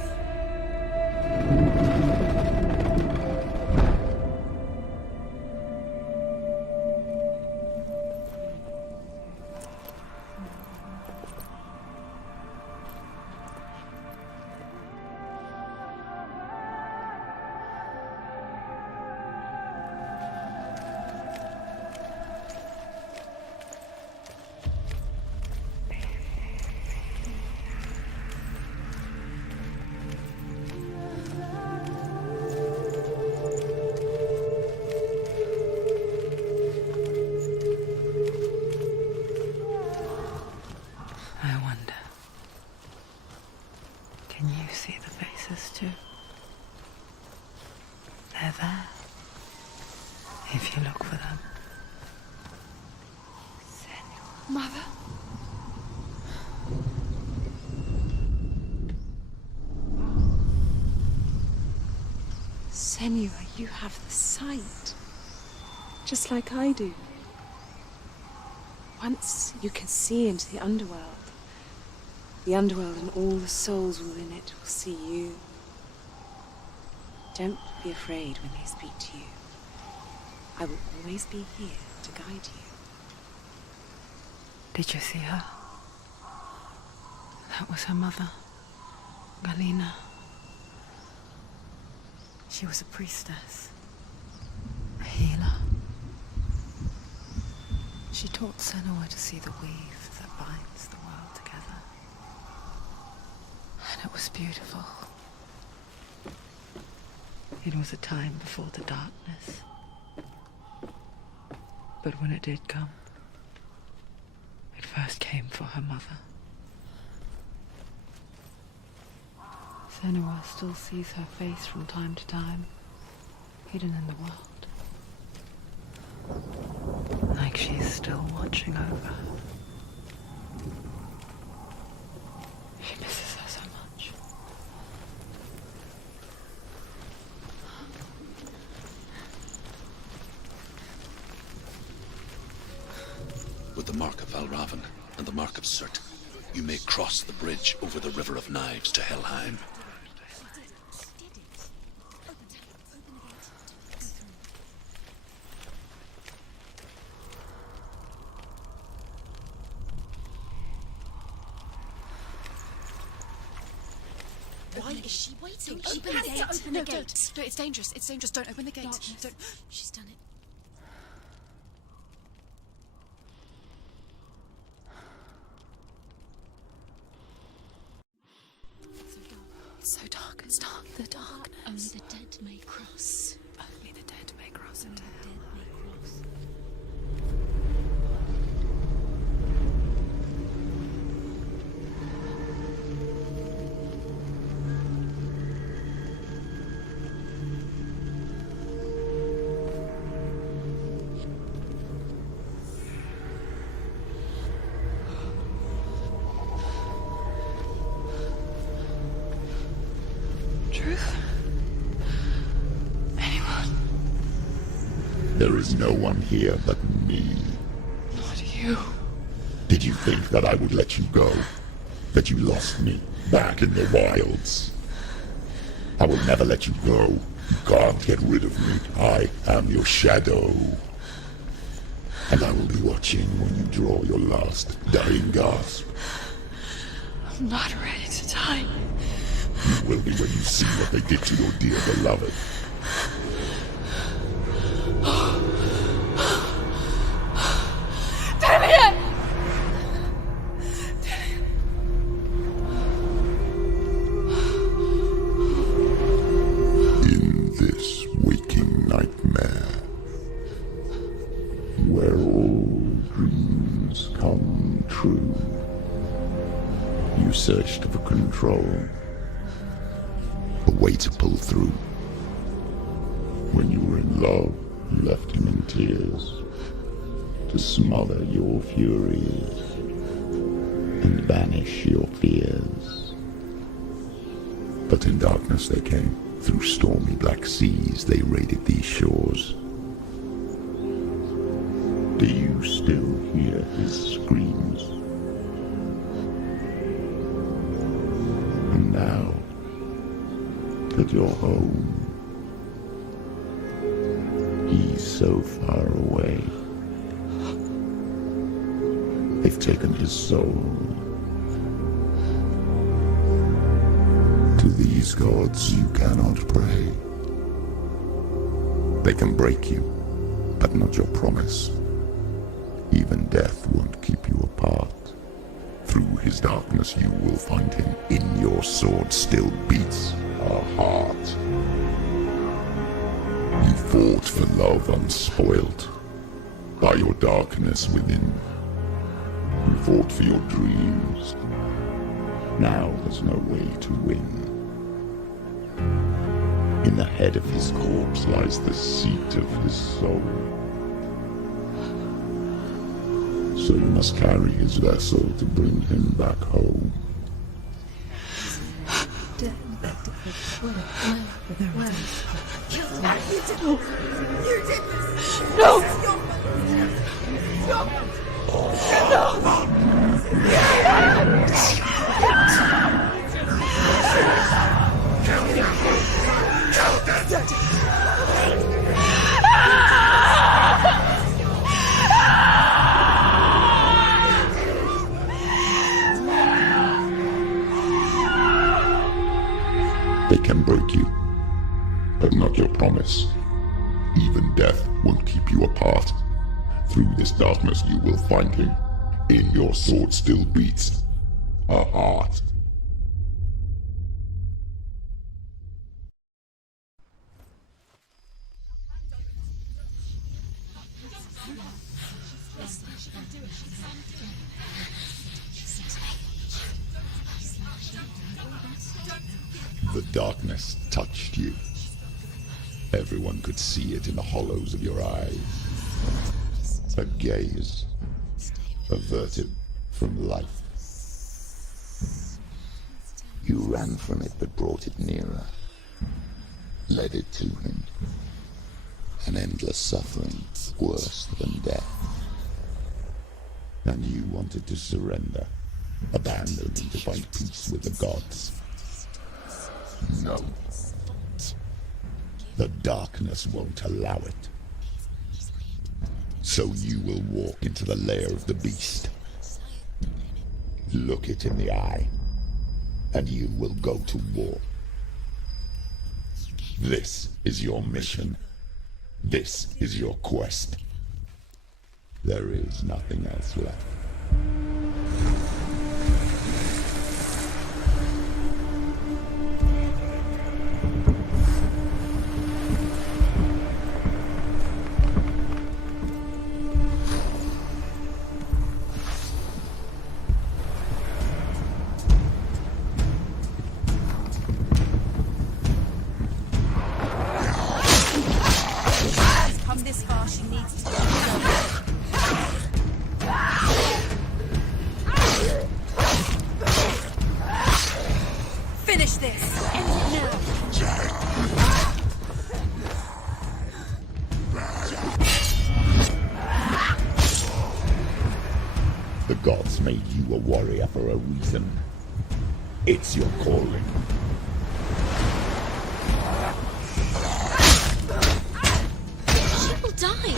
They're there, if you look for them. Senua. Mother? Senua, you have the sight. Just like I do. Once you can see into the underworld. The underworld and all the souls within it will see you. Don't be afraid when they speak to you. I will always be here to guide you. Did you see her? That was her mother, Galina. She was a priestess, a healer. She taught Senua to see the weave that binds the world together. And it was beautiful. It was a time before the darkness. But when it did come, it first came for her mother. Senua still sees her face from time to time, hidden in the world. Like she's still watching over her. She misses her so much. With the mark of Valravn and the mark of Surtr, you may cross the bridge over the River of Knives to Helheim. Why is she waiting? Don't Open the gate. Open the No, gate. don't. It's dangerous. It's dangerous. Don't open the gate. Darkness. Don't. She's done it. It's so dark. It's dark. The darkness. Only the dead may cross. Only the dead may cross into Dead hell. may cross. Truth? Anyone? There is no one here but me. Not you. Did you think that I would let you go? That you lost me back in the wilds? I will never let you go. You can't get rid of me. I am your shadow. And I will be watching when you draw your last dying gasp. I'm not ready to die. You will be when you see what they did to your dear beloved. Dillion! In this waking nightmare, where all dreams come true, you searched for control, a way to pull through. When you were in love, you left him in tears, to smother your furies and banish your fears. But in darkness they came, through stormy black seas they raided these shores. Do you still hear his screams? And now that you're home, he's so far away. They've taken his soul. To these gods you cannot pray. They can break you, but not your promise. Even death won't keep you apart. Through his darkness you will find him. In your sword still beats a heart. You fought for love unspoilt by your darkness within. You fought for your dreams. Now there's no way to win. In the head of his corpse lies the seat of his soul. So you must carry his vessel to bring him back home. They can break you, but not your promise. Even death won't keep you apart. Through this darkness you will find him. In your sword still beats a heart. The darkness touched you. Everyone could see it in the hollows of your eyes. A gaze averted from life. You ran from it but brought it nearer. Led it to him. An endless suffering, worse than death. And you wanted to surrender. abandoned to find peace with the gods. No. The darkness won't allow it. So you will walk into the lair of the beast. Look it in the eye, and you will go to war. This is your mission. This is your quest. There is nothing else left. The gods made you a warrior for a reason. It's your calling. She will die.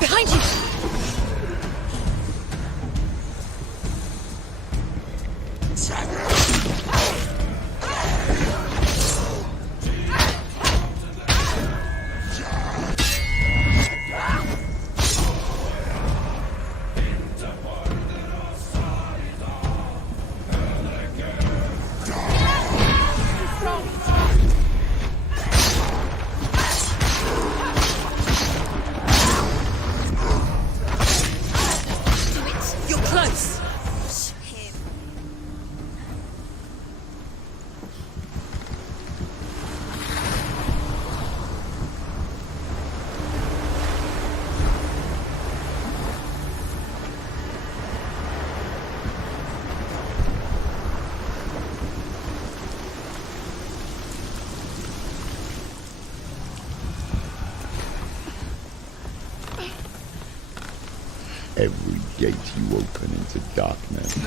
Behind you! Every gate you open into darkness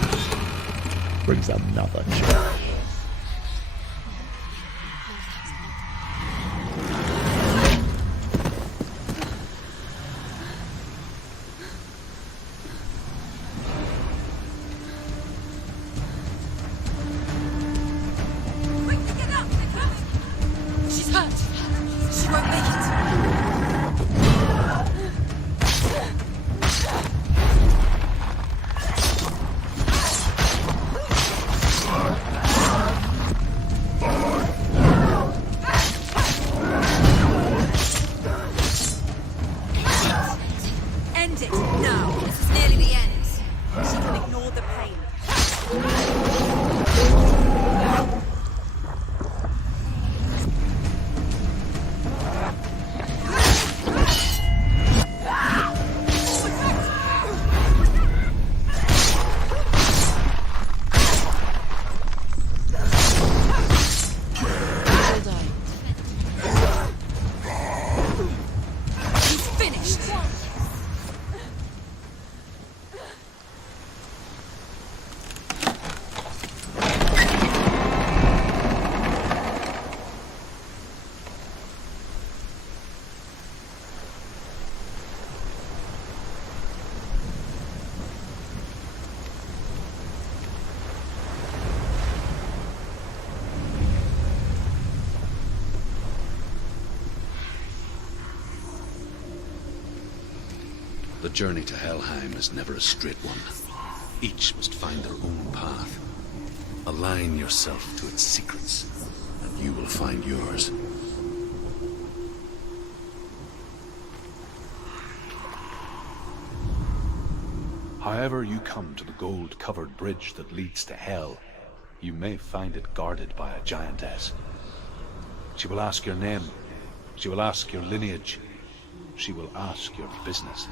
brings another challenge. She's hurt. She won't make it. End it now. This is nearly the end. She can ignore the pain. He's finished. The journey to Helheim is never a straight one. Each must find their own path. Align yourself to its secrets, and you will find yours. However you come to the gold-covered bridge that leads to Hell, you may find it guarded by a giantess. She will ask your name. She will ask your lineage. She will ask your business.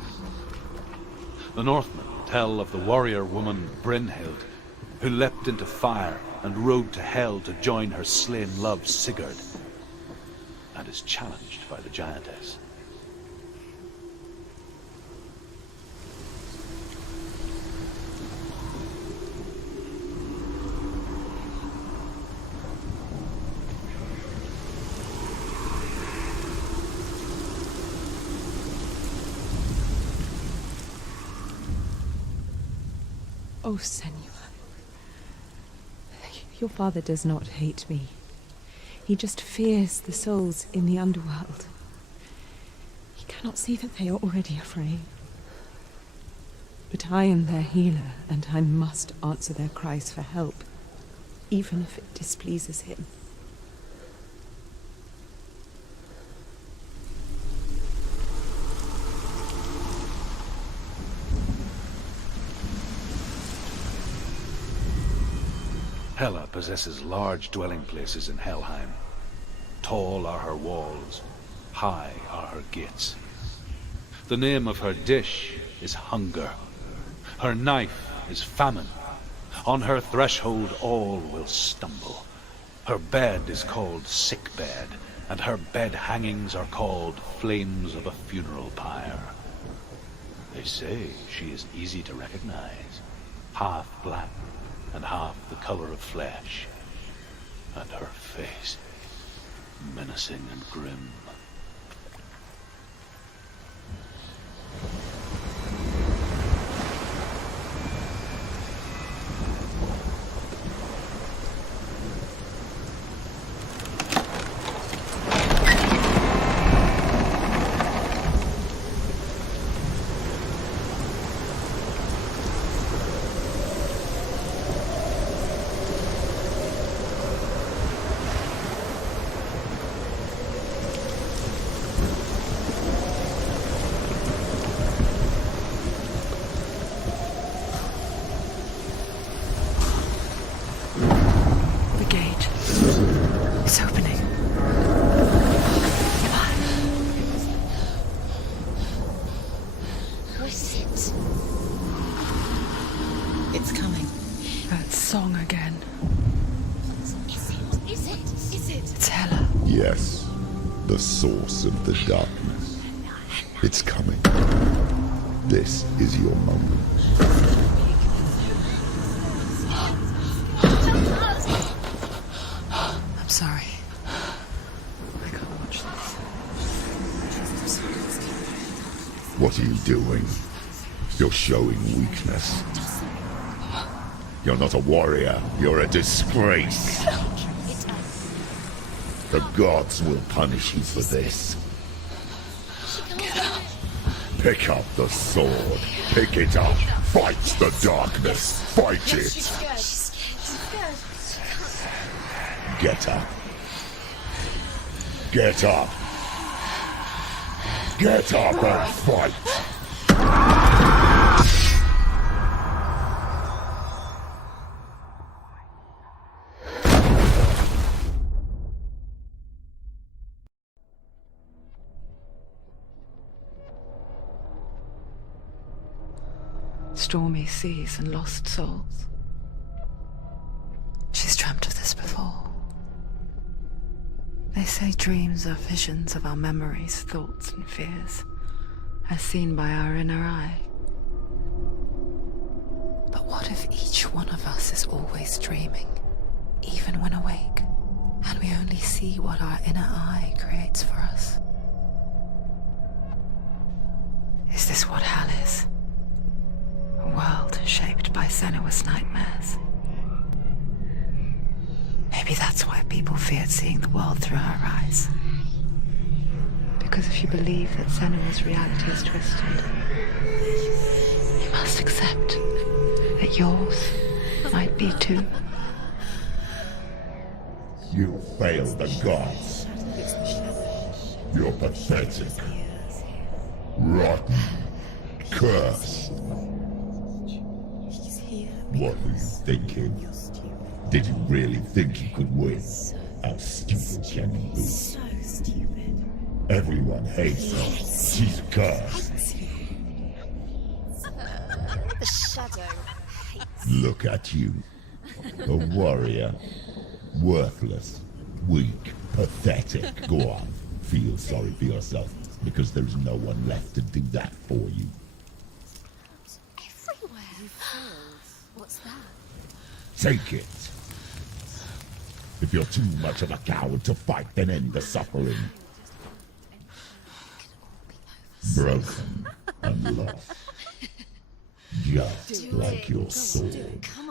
The Northmen tell of the warrior woman Brynhild, who leapt into fire and rode to Hell to join her slain love Sigurd, and is challenged by the giantess. Oh, Senua. Your father does not hate me. He just fears the souls in the underworld. He cannot see that they are already afraid. But I am their healer, and I must answer their cries for help, even if it displeases him. Hela possesses large dwelling places in Helheim. Tall are her walls, high are her gates. The name of her dish is hunger. Her knife is famine. On her threshold all will stumble. Her bed is called sick bed, and her bed hangings are called flames of a funeral pyre. They say she is easy to recognize, half black and half the color of flesh, and her face menacing and grim. Yes, the source of the darkness. It's coming. This is your moment. I'm sorry. I can't watch this. What are you doing? You're showing weakness. You're not a warrior. You're a disgrace. The gods will punish you for this. Pick up the sword. Pick it up. Fight the darkness. Fight it. Get up. Get up. Get up and fight. Stormy seas and lost souls. She's dreamt of this before. They say dreams are visions of our memories, thoughts and fears, as seen by our inner eye. But what if each one of us is always dreaming, even when awake, and we only see what our inner eye creates for us? Is this what hell is? A world shaped by Senua's nightmares. Maybe that's why people feared seeing the world through her eyes. Because if you believe that Senua's reality is twisted, you must accept that yours might be too. You failed the gods. You're pathetic. Rotten. Cursed. What were you thinking? Did you really think you could win? How stupid can you be? So stupid. Everyone hates her. She's cursed. The shadow hates. Look at you. A warrior. Worthless. Weak. Pathetic. Go on. Feel sorry for yourself, because there's no one left to do that for you. Everywhere. You failed. What's that? Take it. If you're too much of a coward to fight, then end the suffering. Broken and lost. just like your sword. Come